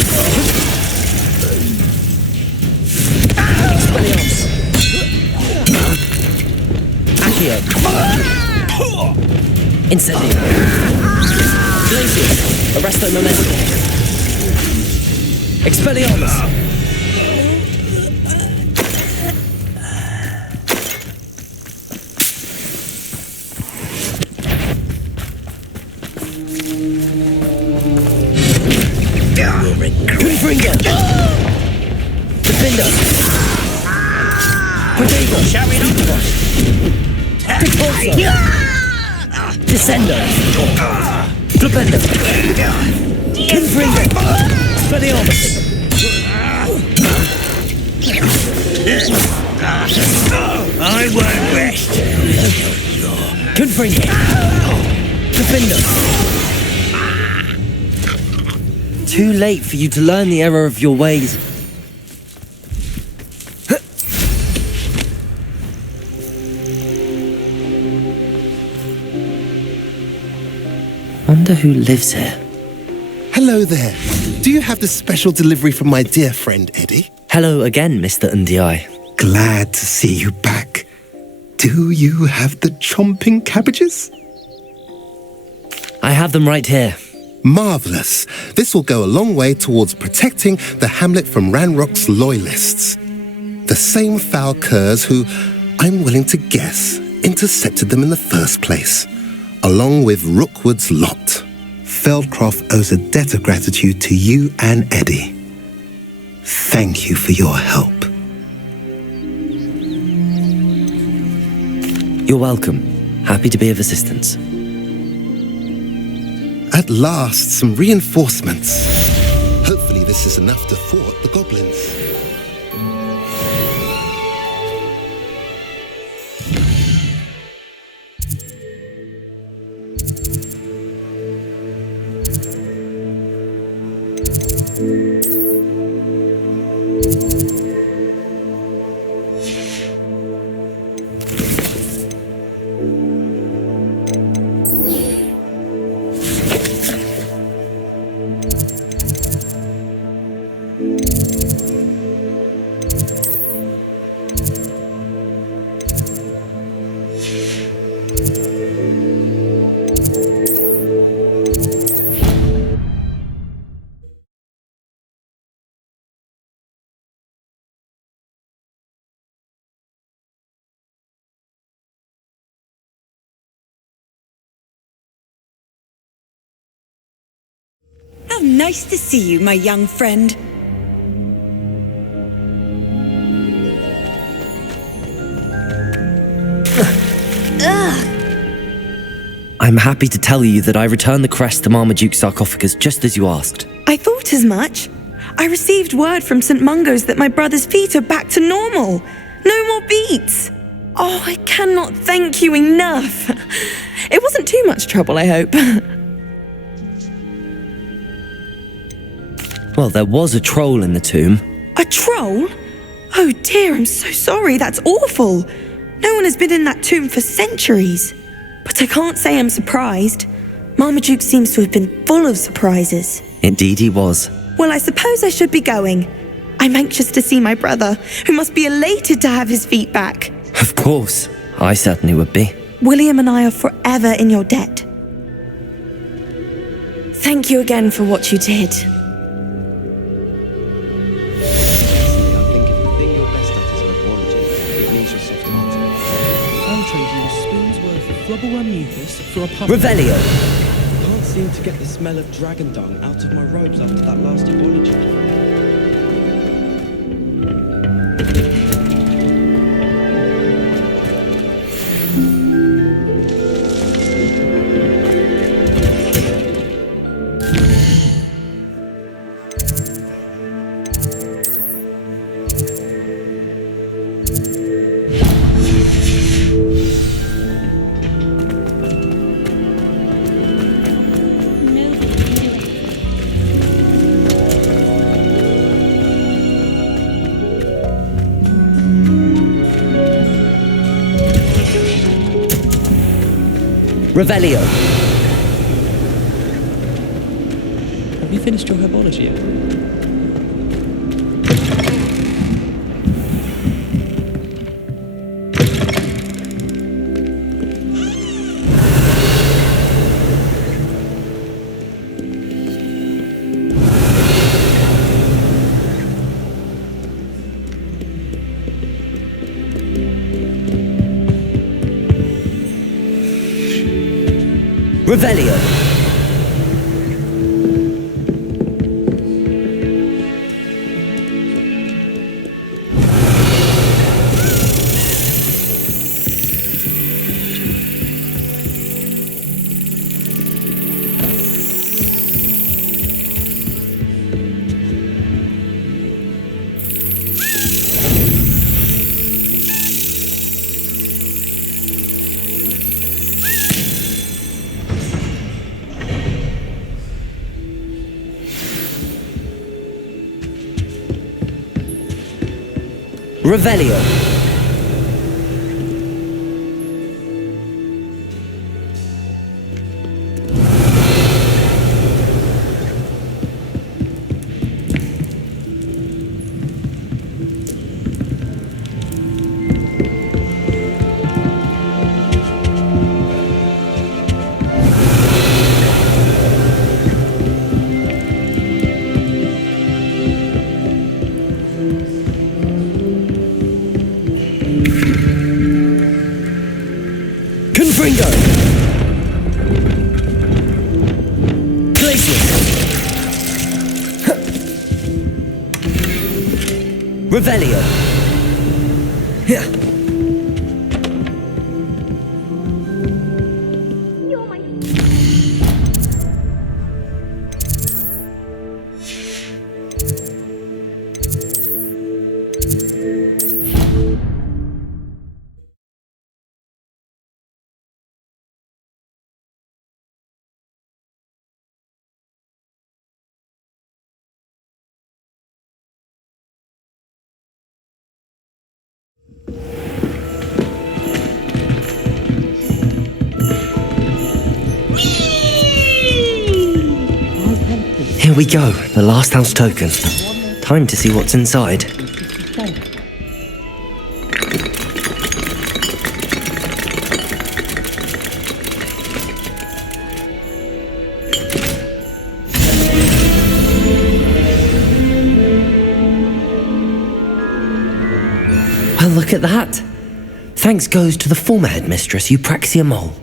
Expelliarmus! Accio! Incendio. Glacius. Arresto momentum. Expelliarmus. Confringo. Defender. Protego. Repulsor. Descender. Flipendo. Confringo. Expelliarmus. I won't rest. Confringo. Defender. Too late for you to learn the error of your ways. Wonder who lives here. Hello there. Do you have the special delivery from my dear friend Eddie? Hello again, Mr. Undiai. Glad to see you back. Do you have the chomping cabbages? I have them right here. Marvellous. This will go a long way towards protecting the hamlet from Ranrock's loyalists. The same foul curs who, I'm willing to guess, intercepted them in the first place, along with Rookwood's lot. Feldcroft owes a debt of gratitude to you and Eddie. Thank you for your help. You're welcome. Happy to be of assistance. At last, some reinforcements. Hopefully this is enough to thwart the goblins. How nice to see you, my young friend. I'm happy to tell you that I returned the crest to Marmaduke's sarcophagus just as you asked. I thought as much. I received word from St. Mungo's that my brother's feet are back to normal. No more beats. Oh, I cannot thank you enough. It wasn't too much trouble, I hope. Well, there was a troll in the tomb. A troll? Oh dear, I'm so sorry. That's awful. No one has been in that tomb for centuries. But I can't say I'm surprised. Marmaduke seems to have been full of surprises. Indeed he was. Well, I suppose I should be going. I'm anxious to see my brother, who must be elated to have his feet back. Of course. I certainly would be. William and I are forever in your debt. Thank you again for what you did. Revelio! I can't seem to get the smell of dragon dung out of my robes after that last apology. Revelio! Have you finished your herbology yet? Revelio. Revelio. Confringo! Glacius! Revelio! Here we go, the last house token. Time to see what's inside. Well, look at that. Thanks goes to the former headmistress, Eupraxia Mole.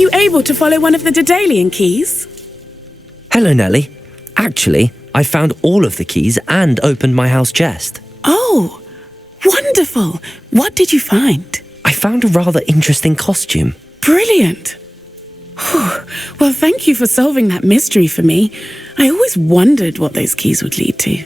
you able to follow one of the Daedalian keys? Hello, Nellie. Actually, I found all of the keys and opened my house chest. Oh, wonderful. What did you find? I found a rather interesting costume. Brilliant. Well, thank you for solving that mystery for me. I always wondered what those keys would lead to.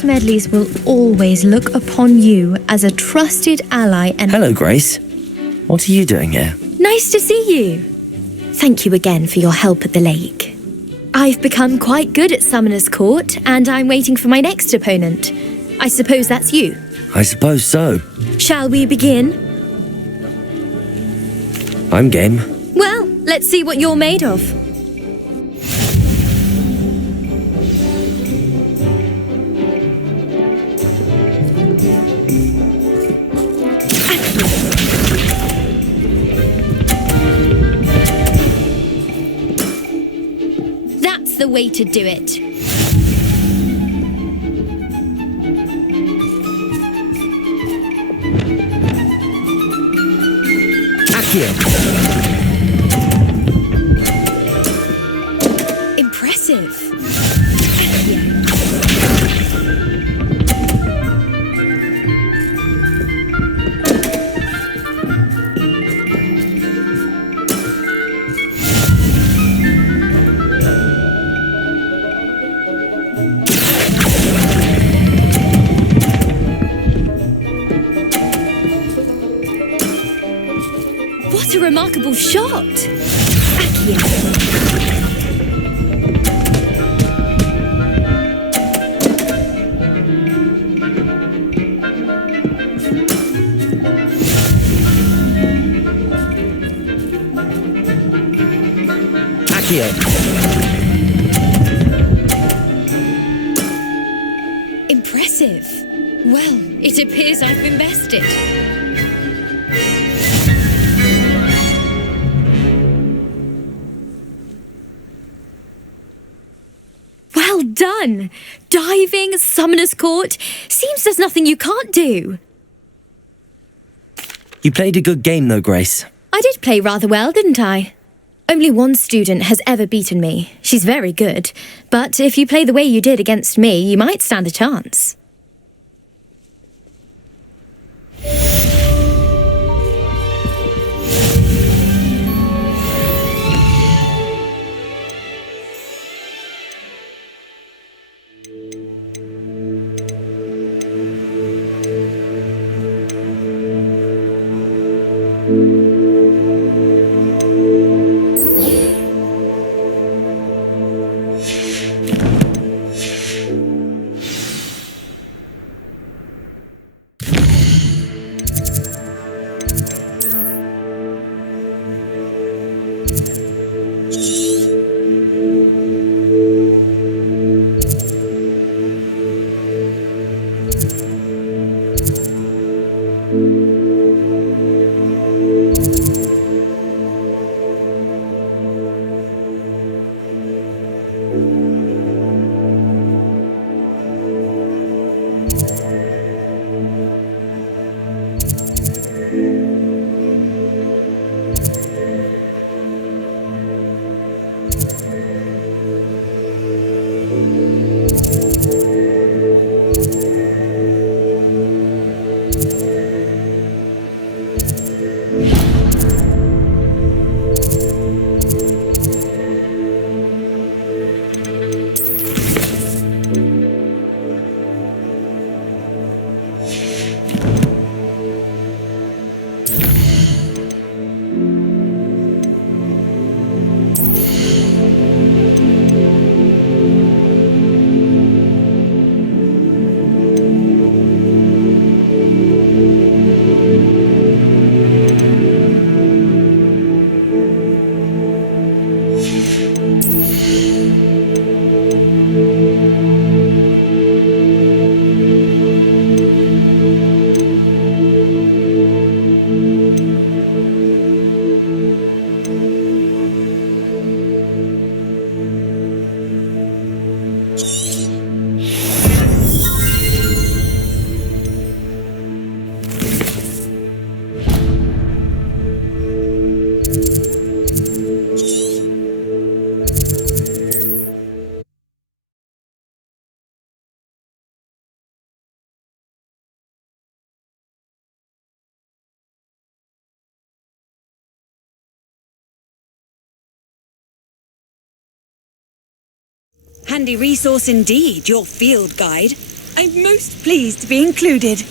Smedleys will always look upon you as a trusted ally and... Hello, Grace. What are you doing here? Nice to see you. Thank you again for your help at the lake. I've become quite good at Summoner's Court, and I'm waiting for my next opponent. I suppose that's you. I suppose so. Shall we begin? I'm game. Well, let's see what you're made of. The way to do it. Accio. Impressive. What a remarkable shot! Accio. Impressive. Well, it appears I've been bested. Well done! Diving, Summoner's Court. Seems there's nothing you can't do. You played a good game though, Grace. I did play rather well, didn't I? Only one student has ever beaten me. She's very good. But if you play the way you did against me, you might stand a chance. handy resource indeed, your field guide. I'm most pleased to be included.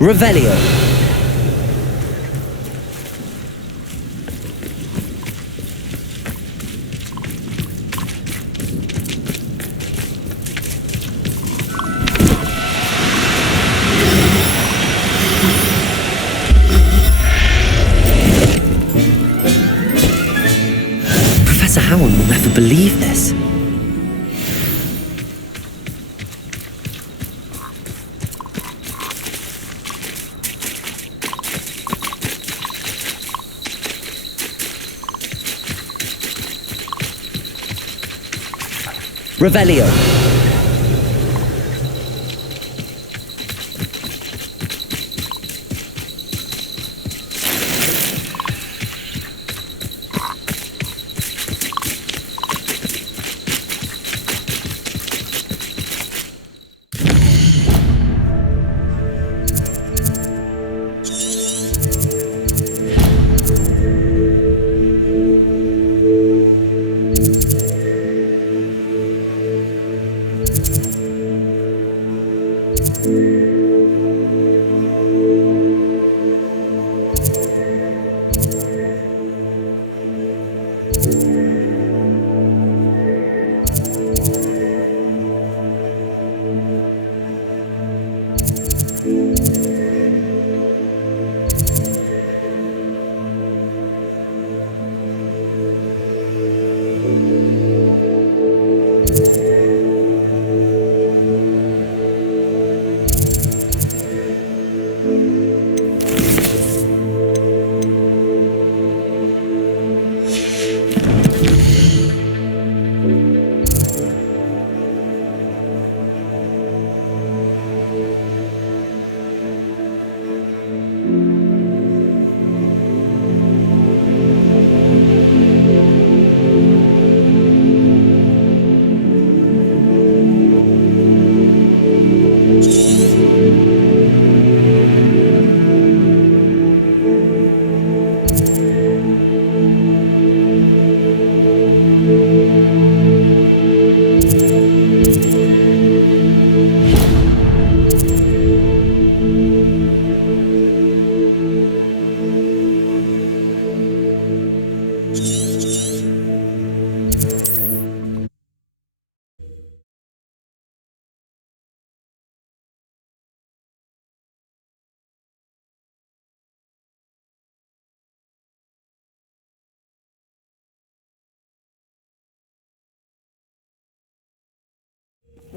Revelio. Professor Howard will never believe this. Revelio.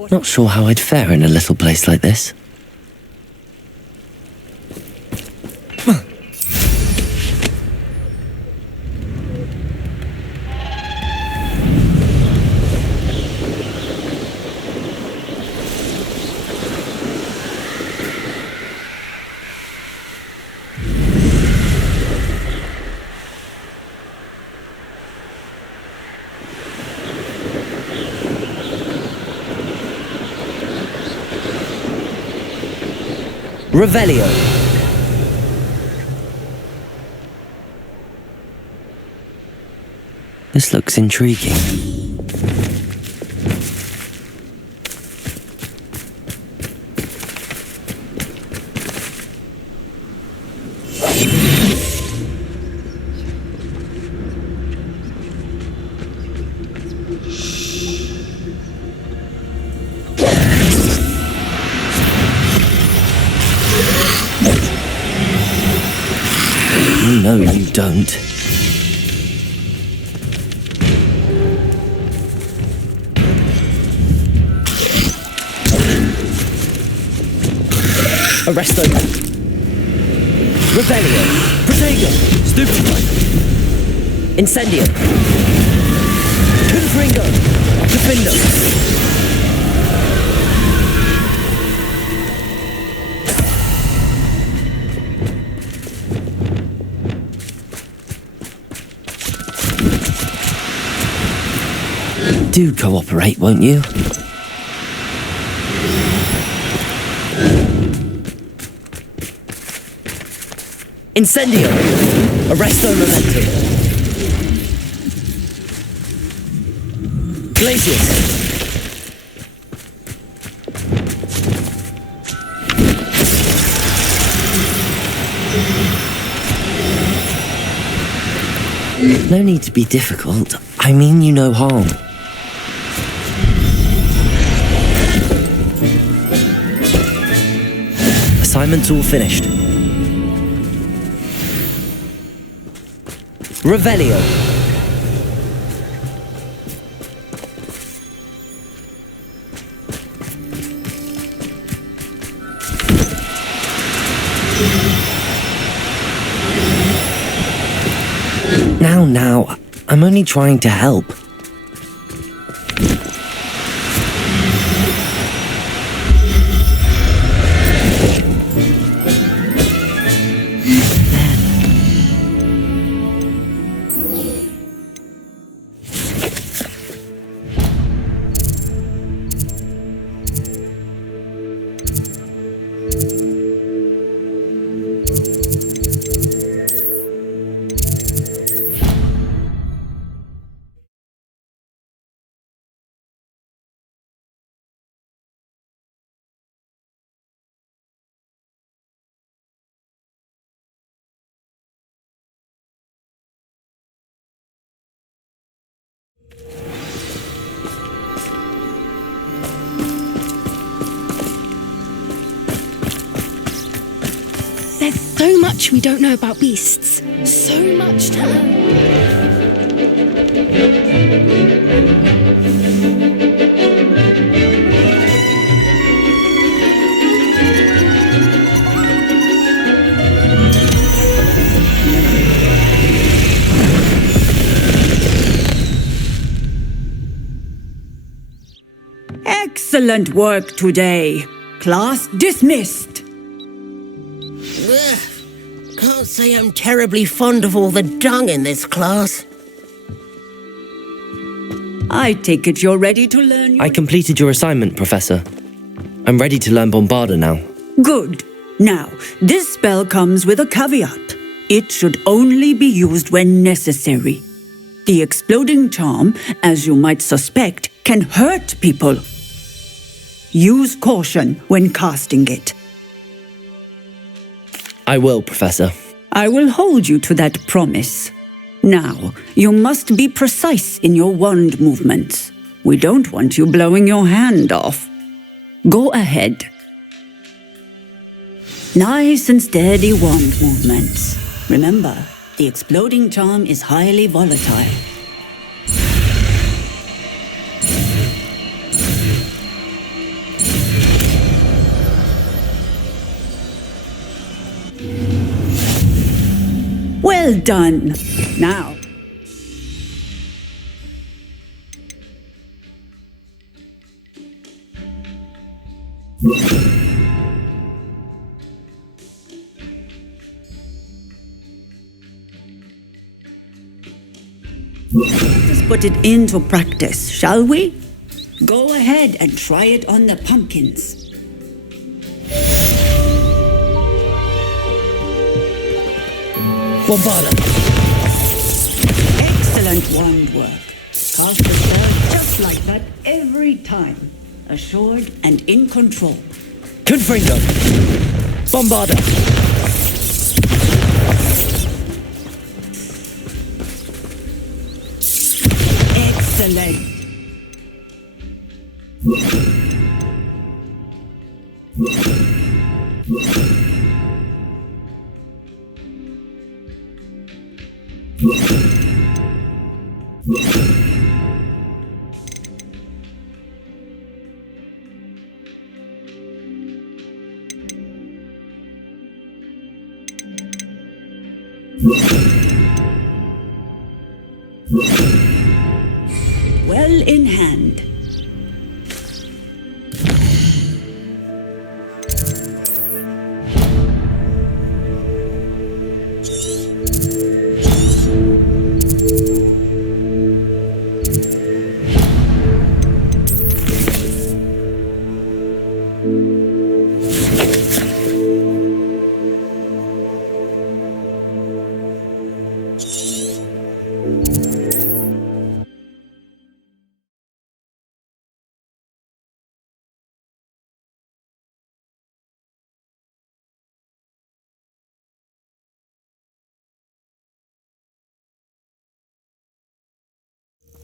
Not sure how I'd fare in a little place like this. Revelio. This looks intriguing. No, you don't. Arresto. Rebellion. Protego. Stupefy. Incendio. Confringo. Defendo. Do cooperate, won't you? Incendio. Arresto momentum. Glacius. No need to be difficult. I mean you no harm. Assignment's all finished. Revelio. Now, I'm only trying to help. There's so much we don't know about beasts. So much to learn. Excellent work today. Class dismissed. Can't say I'm terribly fond of all the dung in this class. I take it you're ready to learn I completed your assignment, Professor. I'm ready to learn Bombarda now. Good. Now, this spell comes with a caveat. It should only be used when necessary. The exploding charm, as you might suspect, can hurt people. Use caution when casting it. I will, Professor. I will hold you to that promise. Now, you must be precise in your wand movements. We don't want you blowing your hand off. Go ahead. Nice and steady wand movements. Remember, the exploding charm is highly volatile. Well done. Now. Let's put it into practice, shall we? Go ahead and try it on the pumpkins. Bombarda. Excellent wand work. Cast the spell just like that every time. Assured and in control. Confringo. Bombarda. Excellent. Well in hand.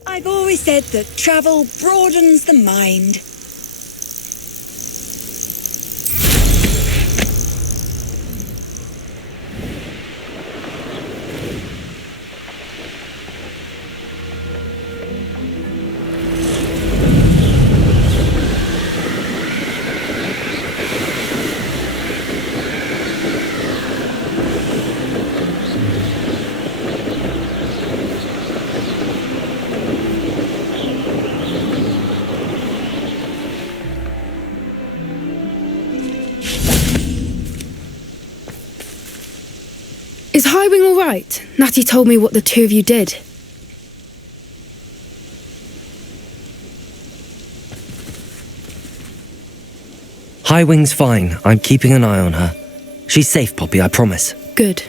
I've always said that travel broadens the mind. Is Highwing all right? Natty told me what the two of you did. Highwing's fine. I'm keeping an eye on her. She's safe, Poppy, I promise. Good.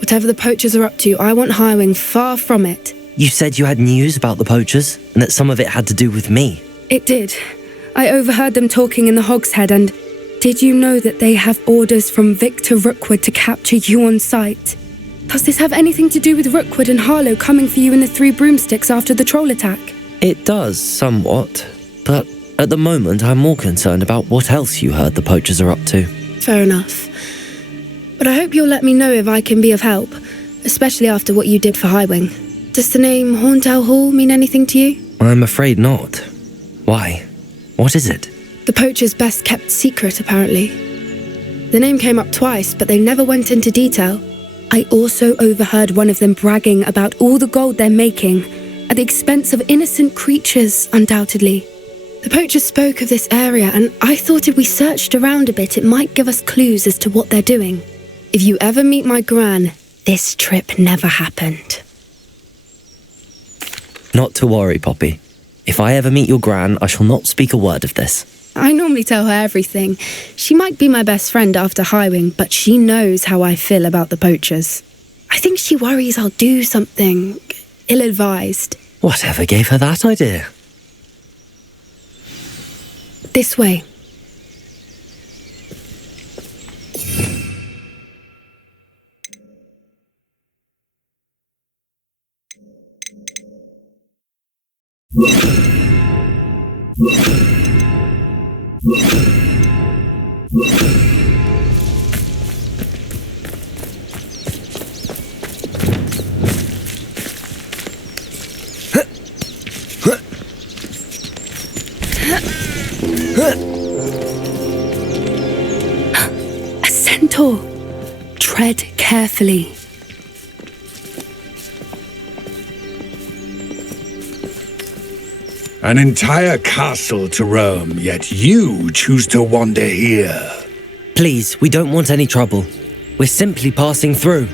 Whatever the poachers are up to, I want Highwing far from it. You said you had news about the poachers, and that some of it had to do with me. It did. I overheard them talking in the Hogshead, and did you know that they have orders from Victor Rookwood to capture you on sight? Does this have anything to do with Rookwood and Harlow coming for you in the Three Broomsticks after the troll attack? It does, somewhat. But at the moment, I'm more concerned about what else you heard the poachers are up to. Fair enough. But I hope you'll let me know if I can be of help, especially after what you did for Highwing. Does the name Horntail Hall mean anything to you? I'm afraid not. Why? What is it? The poachers' best kept secret, apparently. The name came up twice, but they never went into detail. I also overheard one of them bragging about all the gold they're making, at the expense of innocent creatures, undoubtedly. The poachers spoke of this area, and I thought if we searched around a bit, it might give us clues as to what they're doing. If you ever meet my gran, this trip never happened. Not to worry, Poppy. If I ever meet your gran, I shall not speak a word of this. I normally tell her everything. She might be my best friend after Highwing, but she knows how I feel about the poachers. I think she worries I'll do something ill-advised. Whatever gave her that idea? This way. A centaur. Tread carefully. An entire castle to roam, yet you choose to wander here. Please, we don't want any trouble. We're simply passing through.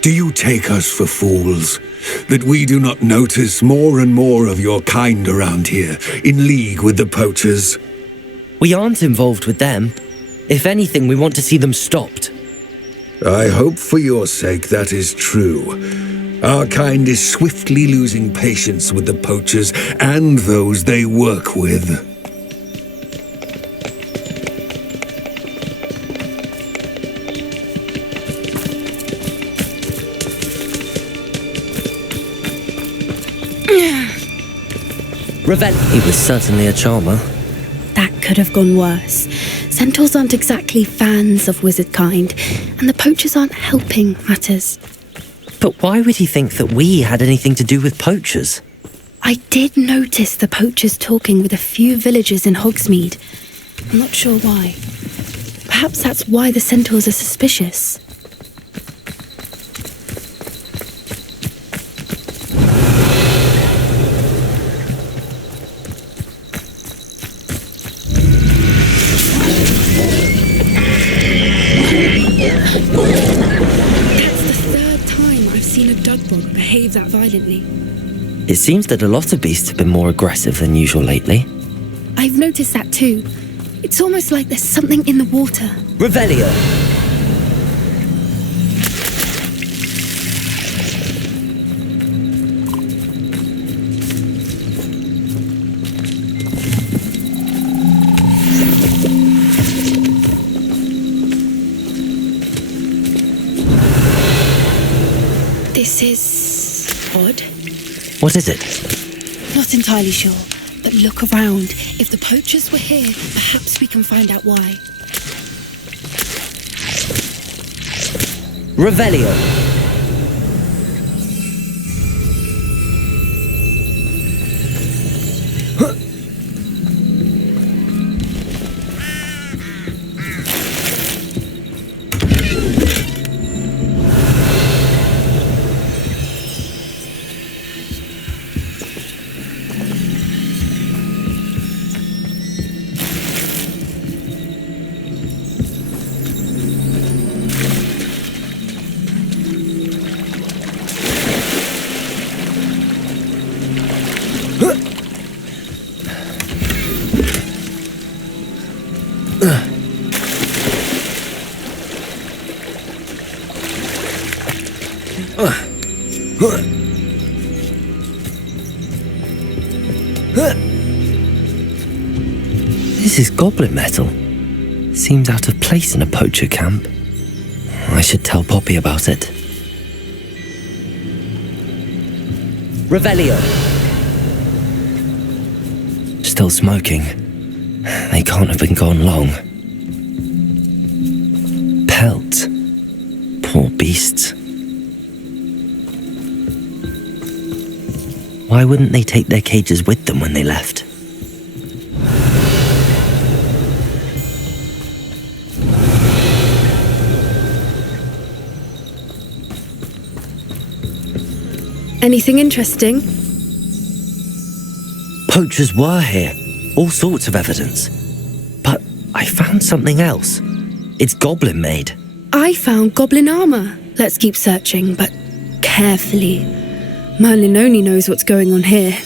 Do you take us for fools? That we do not notice more and more of your kind around here, in league with the poachers? We aren't involved with them. If anything, we want to see them stopped. I hope for your sake that is true. Our kind is swiftly losing patience with the poachers and those they work with. He was certainly a charmer. That could have gone worse. Centaurs aren't exactly fans of wizard kind, and the poachers aren't helping matters. But why would he think that we had anything to do with poachers? I did notice the poachers talking with a few villagers in Hogsmeade. I'm not sure why. Perhaps that's why the centaurs are suspicious. That's the third time I've seen a dudbog behave that violently. It seems that a lot of beasts have been more aggressive than usual lately. I've noticed that too. It's almost like there's something in the water. Revelio! This is odd. What is it? Not entirely sure, but look around. If the poachers were here, perhaps we can find out why. Revelio! This is goblin metal. Seems out of place in a poacher camp. I should tell Poppy about it. Revelio! Still smoking. They can't have been gone long. Pelt. Poor beasts. Why wouldn't they take their cages with them when they left? Anything interesting? Poachers were here. All sorts of evidence. But I found something else. It's goblin made. I found goblin armor. Let's keep searching, but carefully. Merlin only knows what's going on here.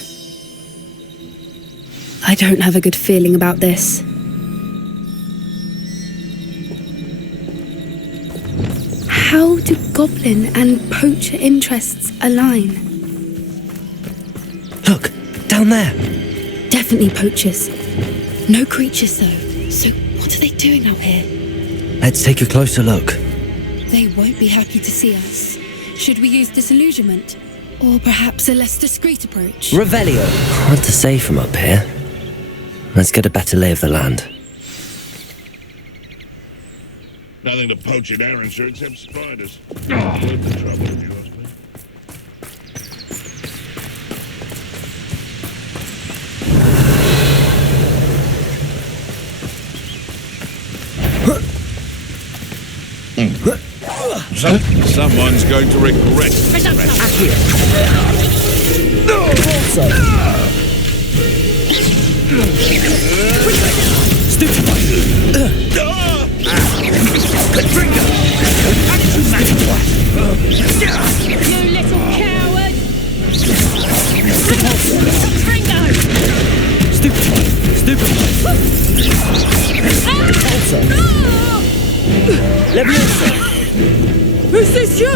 I don't have a good feeling about this. How do goblin and poacher interests align? Look, down there. Definitely poachers. No creatures though. So what are they doing out here? Let's take a closer look. They won't be happy to see us. Should we use disillusionment? Or perhaps a less discreet approach? Revelio. Hard to say from up here. Let's get a better lay of the land. Nothing to poach in Arrowshire except spiders. Worth the trouble, if you ask me. Someone's going to regret this. You little coward! Ringo! Who's this you?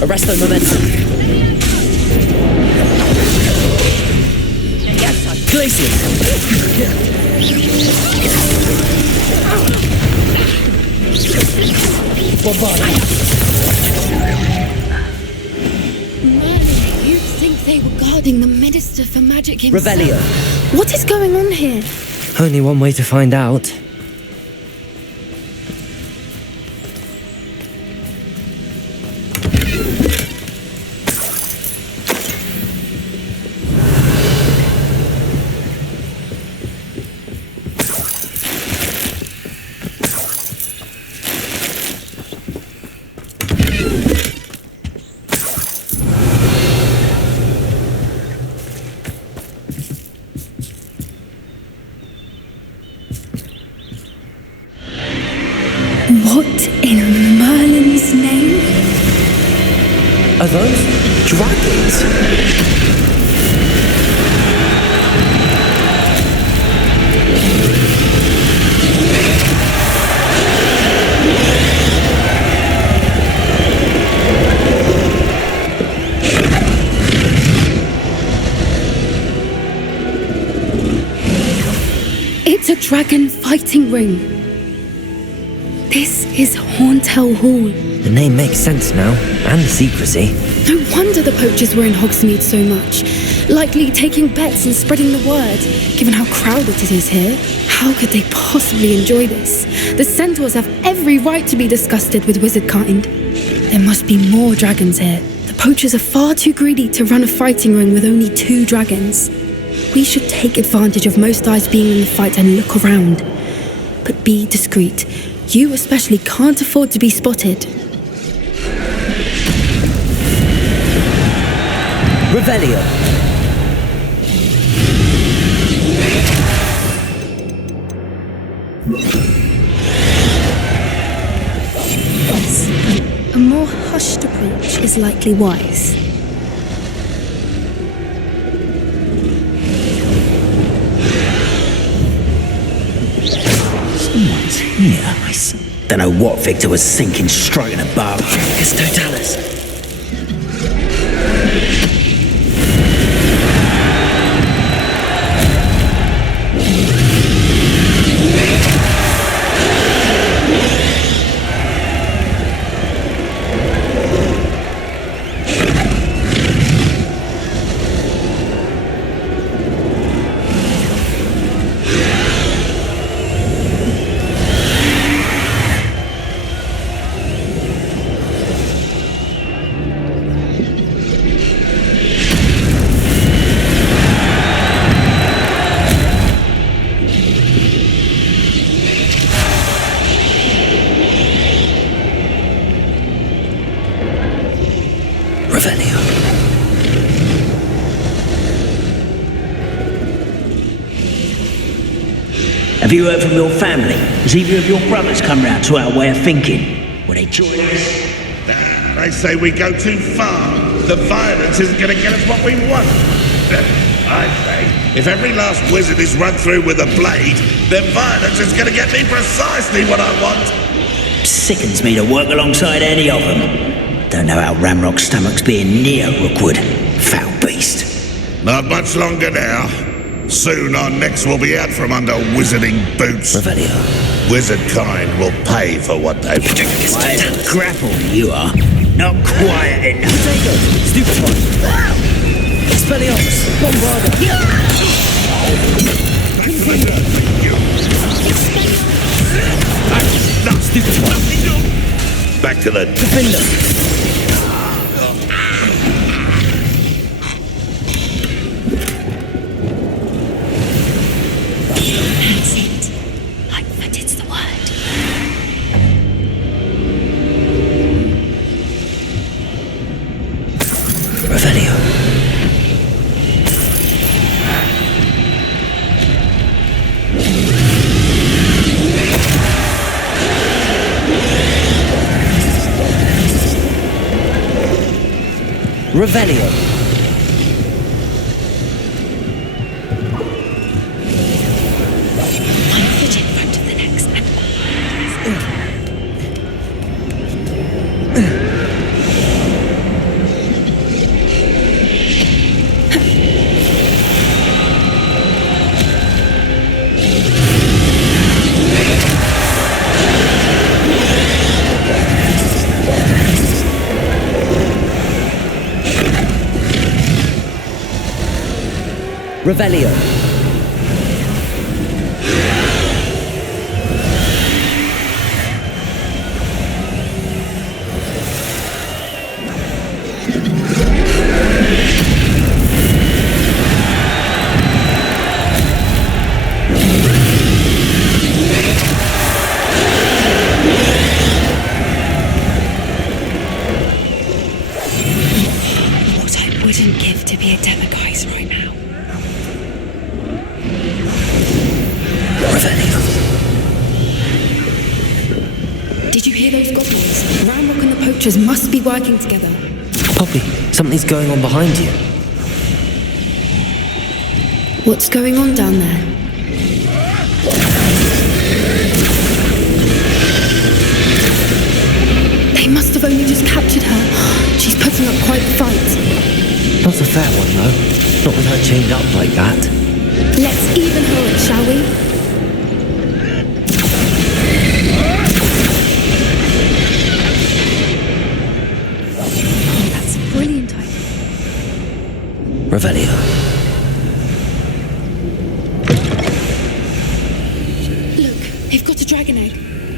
Arresto momentum. Glacius. Merlin, you'd think they were guarding the Minister for Magic himself. Revelio. What is going on here? Only one way to find out. Are those dragons? It's a dragon fighting ring. This is Horntail Hall. The name makes sense now, and the secrecy. No wonder the poachers were in Hogsmeade so much. Likely taking bets and spreading the word, given how crowded it is here. How could they possibly enjoy this? The centaurs have every right to be disgusted with wizard kind. There must be more dragons here. The poachers are far too greedy to run a fighting ring with only 2 dragons. We should take advantage of most eyes being in the fight and look around. But be discreet. You especially can't afford to be spotted. Revelio. A more hushed approach is likely wise. Someone's here. I don't know what Victor was thinking, stroking a bar. It's Totalis. Have you heard from your family? Has either of your brothers come round to our way of thinking? Will they join us? They say we go too far. The violence isn't going to get us what we want. I say, if every last wizard is run through with a blade, then violence is going to get me precisely what I want. Sickens me to work alongside any of them. Don't know how Ramrock's stomach's being near Rookwood. Foul beast. Not much longer now. Soon our necks will be out from under wizarding boots. Revelio. Wizard kind will pay for what they've done. Quiet grapple, you are. Not quiet enough. Potato. Stupefy. Expelliarmus. Bombarda. Back to the Defender. That's it. Like that it's the word. Revelio. Revelio. Revelio. What I wouldn't give to be a demiguise right now. Did you hear those goblins? Ramrock and the poachers must be working together. Poppy, something's going on behind you. What's going on down there? They must have only just captured her. She's putting up quite a fight. Not a fair one, though. Not with her chained up like that. Let's even her it, shall we? That's a brilliant idea. Revelio. Look, they've got a dragon egg.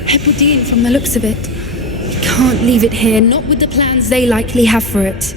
Hebridean from the looks of it. We can't leave it here, not with the plans they likely have for it.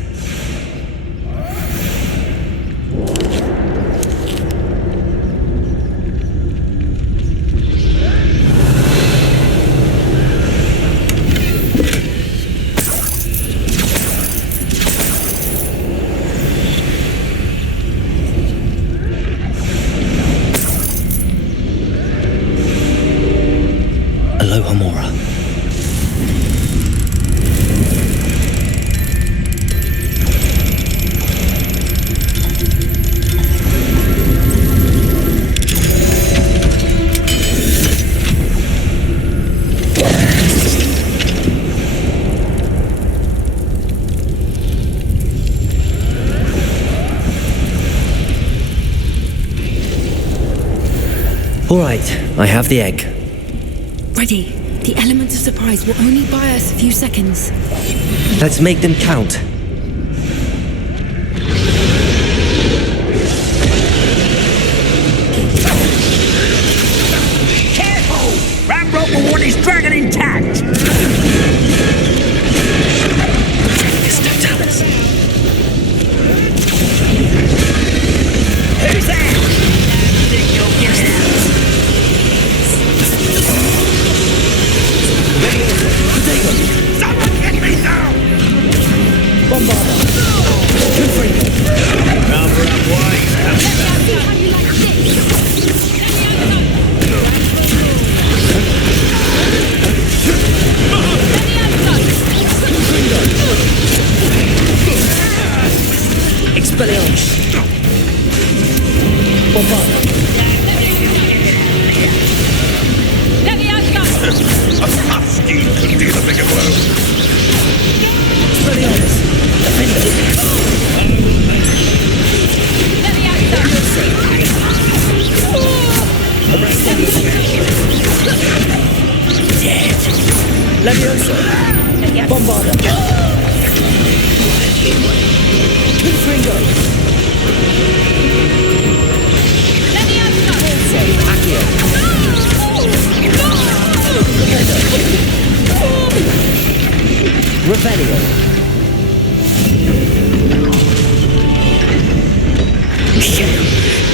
All right, I have the egg. Ready. The element of surprise will only buy us a few seconds. Let's make them count. Careful! Ramrock will want his dragon intact! It's no Talus. Who's there? Think you'll get out? Someone get me down! Bombarda! Cover up wide! Expelliarmus! Bombarda! A husky could deal a bigger blow. Expelliarmus! Dead! Leviosa! Bombarda! Confringo! Accio! Revelio!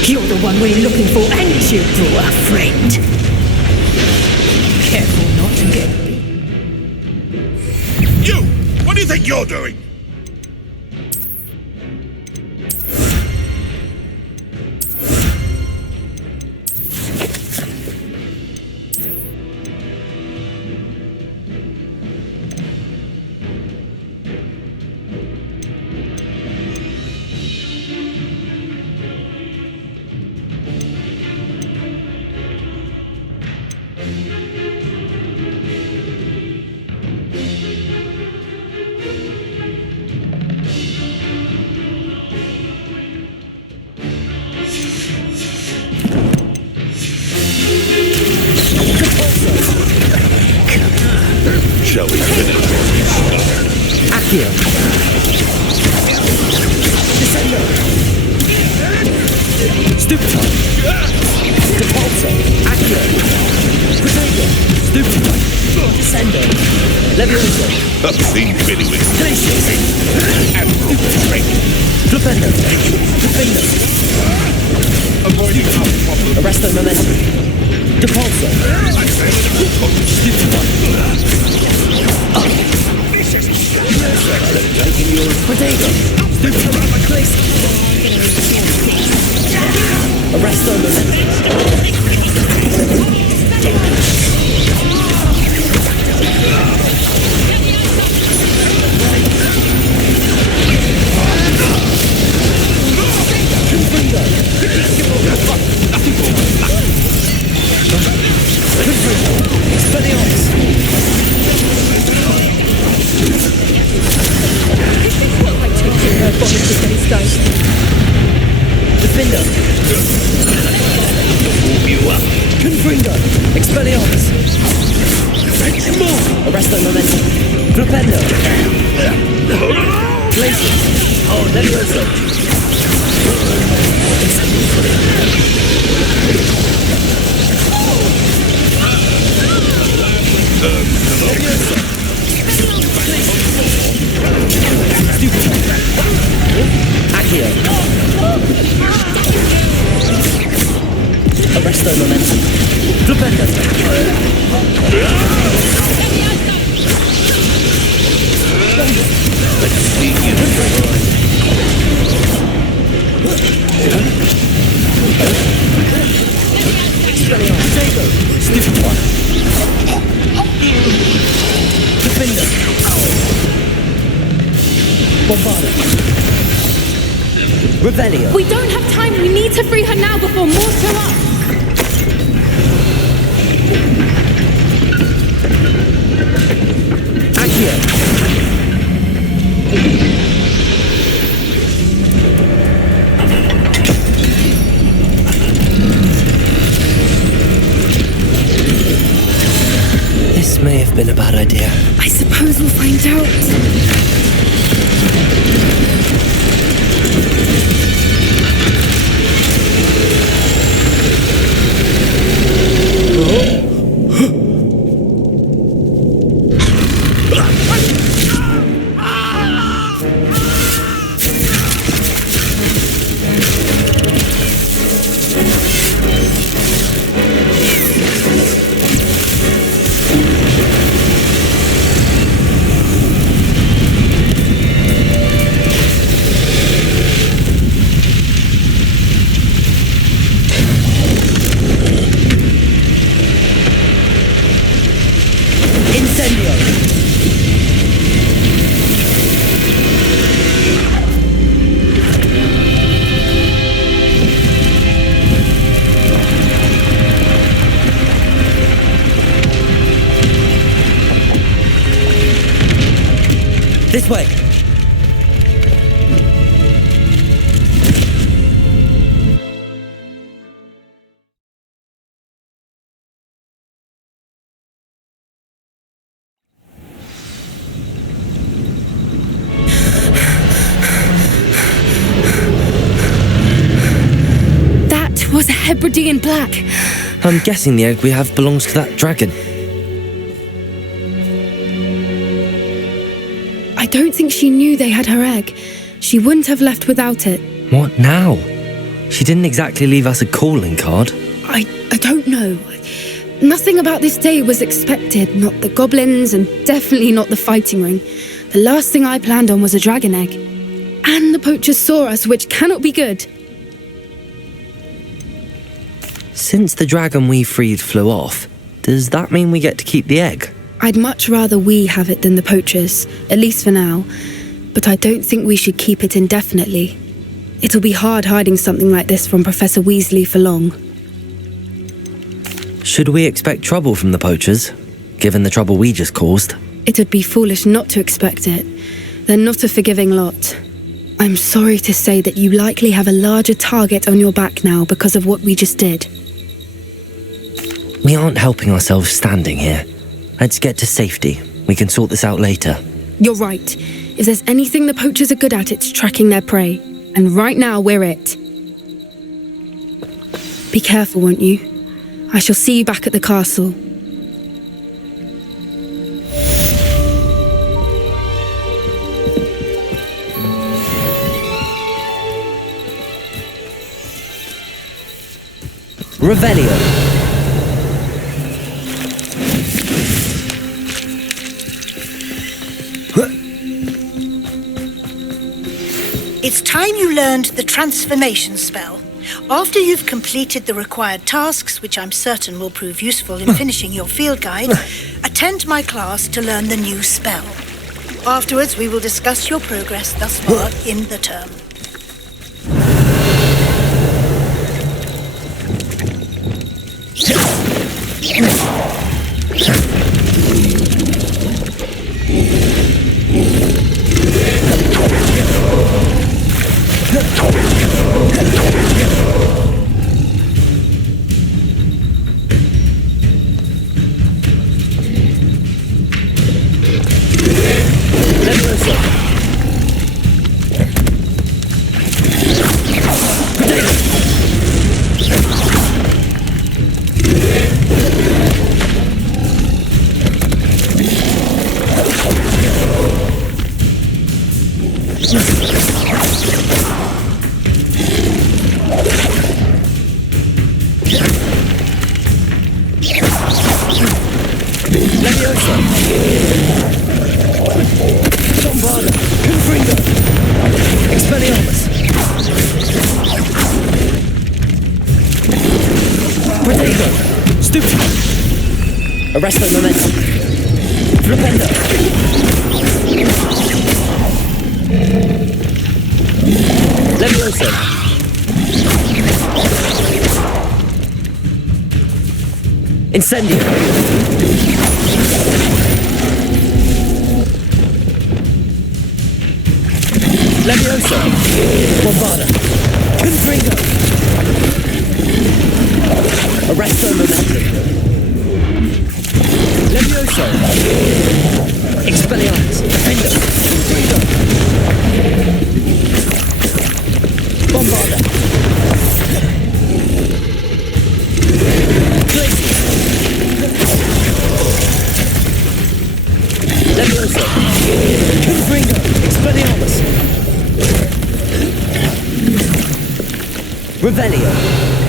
You're the one we're looking for, and you, poor friend. Careful not to get beat. You! What do you think you're doing? Shall we finish what we started? Accio! Descendo! Stupefy! Depulso! Accio! Protego! Stupefy! Descendo! Levioso! Obscene Biddiwig! Glacius! And Stupefy! Flipendo! Flipendo! Avoiding our problem. Arresto Momentum! Depulso! Stupefy! Taking your Protego! Stupefy! Arresto Momentum! Flipendo! Places! Oh, nervioso! Accio! Arresto momentum! Flipendo! Let's see you destroy. Stupid one. Defender. Bombarda. Revelio. We don't have time. We need to free her now before more show up. Accio. This may have been a bad idea. I suppose we'll find out. This way! That was a Hebridean black. I'm guessing the egg we have belongs to that dragon. I don't think she knew they had her egg. She wouldn't have left without it. What now? She didn't exactly leave us a calling card. I don't know. Nothing about this day was expected. Not the goblins and definitely not the fighting ring. The last thing I planned on was a dragon egg. And the poachers saw us, which cannot be good. Since the dragon we freed flew off, does that mean we get to keep the egg? I'd much rather we have it than the poachers, at least for now. But I don't think we should keep it indefinitely. It'll be hard hiding something like this from Professor Weasley for long. Should we expect trouble from the poachers, given the trouble we just caused? It'd be foolish not to expect it. They're not a forgiving lot. I'm sorry to say that you likely have a larger target on your back now because of what we just did. We aren't helping ourselves standing here. Let's get to safety. We can sort this out later. You're right. If there's anything the poachers are good at, it's tracking their prey. And right now, we're it. Be careful, won't you? I shall see you back at the castle. Revelio. It's time you learned the transformation spell. After you've completed the required tasks, which I'm certain will prove useful in finishing your field guide, attend my class to learn the new spell. Afterwards, we will discuss your progress thus far in the term. Leviosa! Bombarda! Confringo! Expelliarmus! Protego! Stupid! Arresto momentum! Flipendo! Leviosa! Incendio! Leviosa! Bombarda! Confringo! Arresto momentum! Leviosa! Expelliarmus! Defendo! Confringo! Bombarda! Glacier! Leviosa! Confringo! Expelliarmus! Revelio!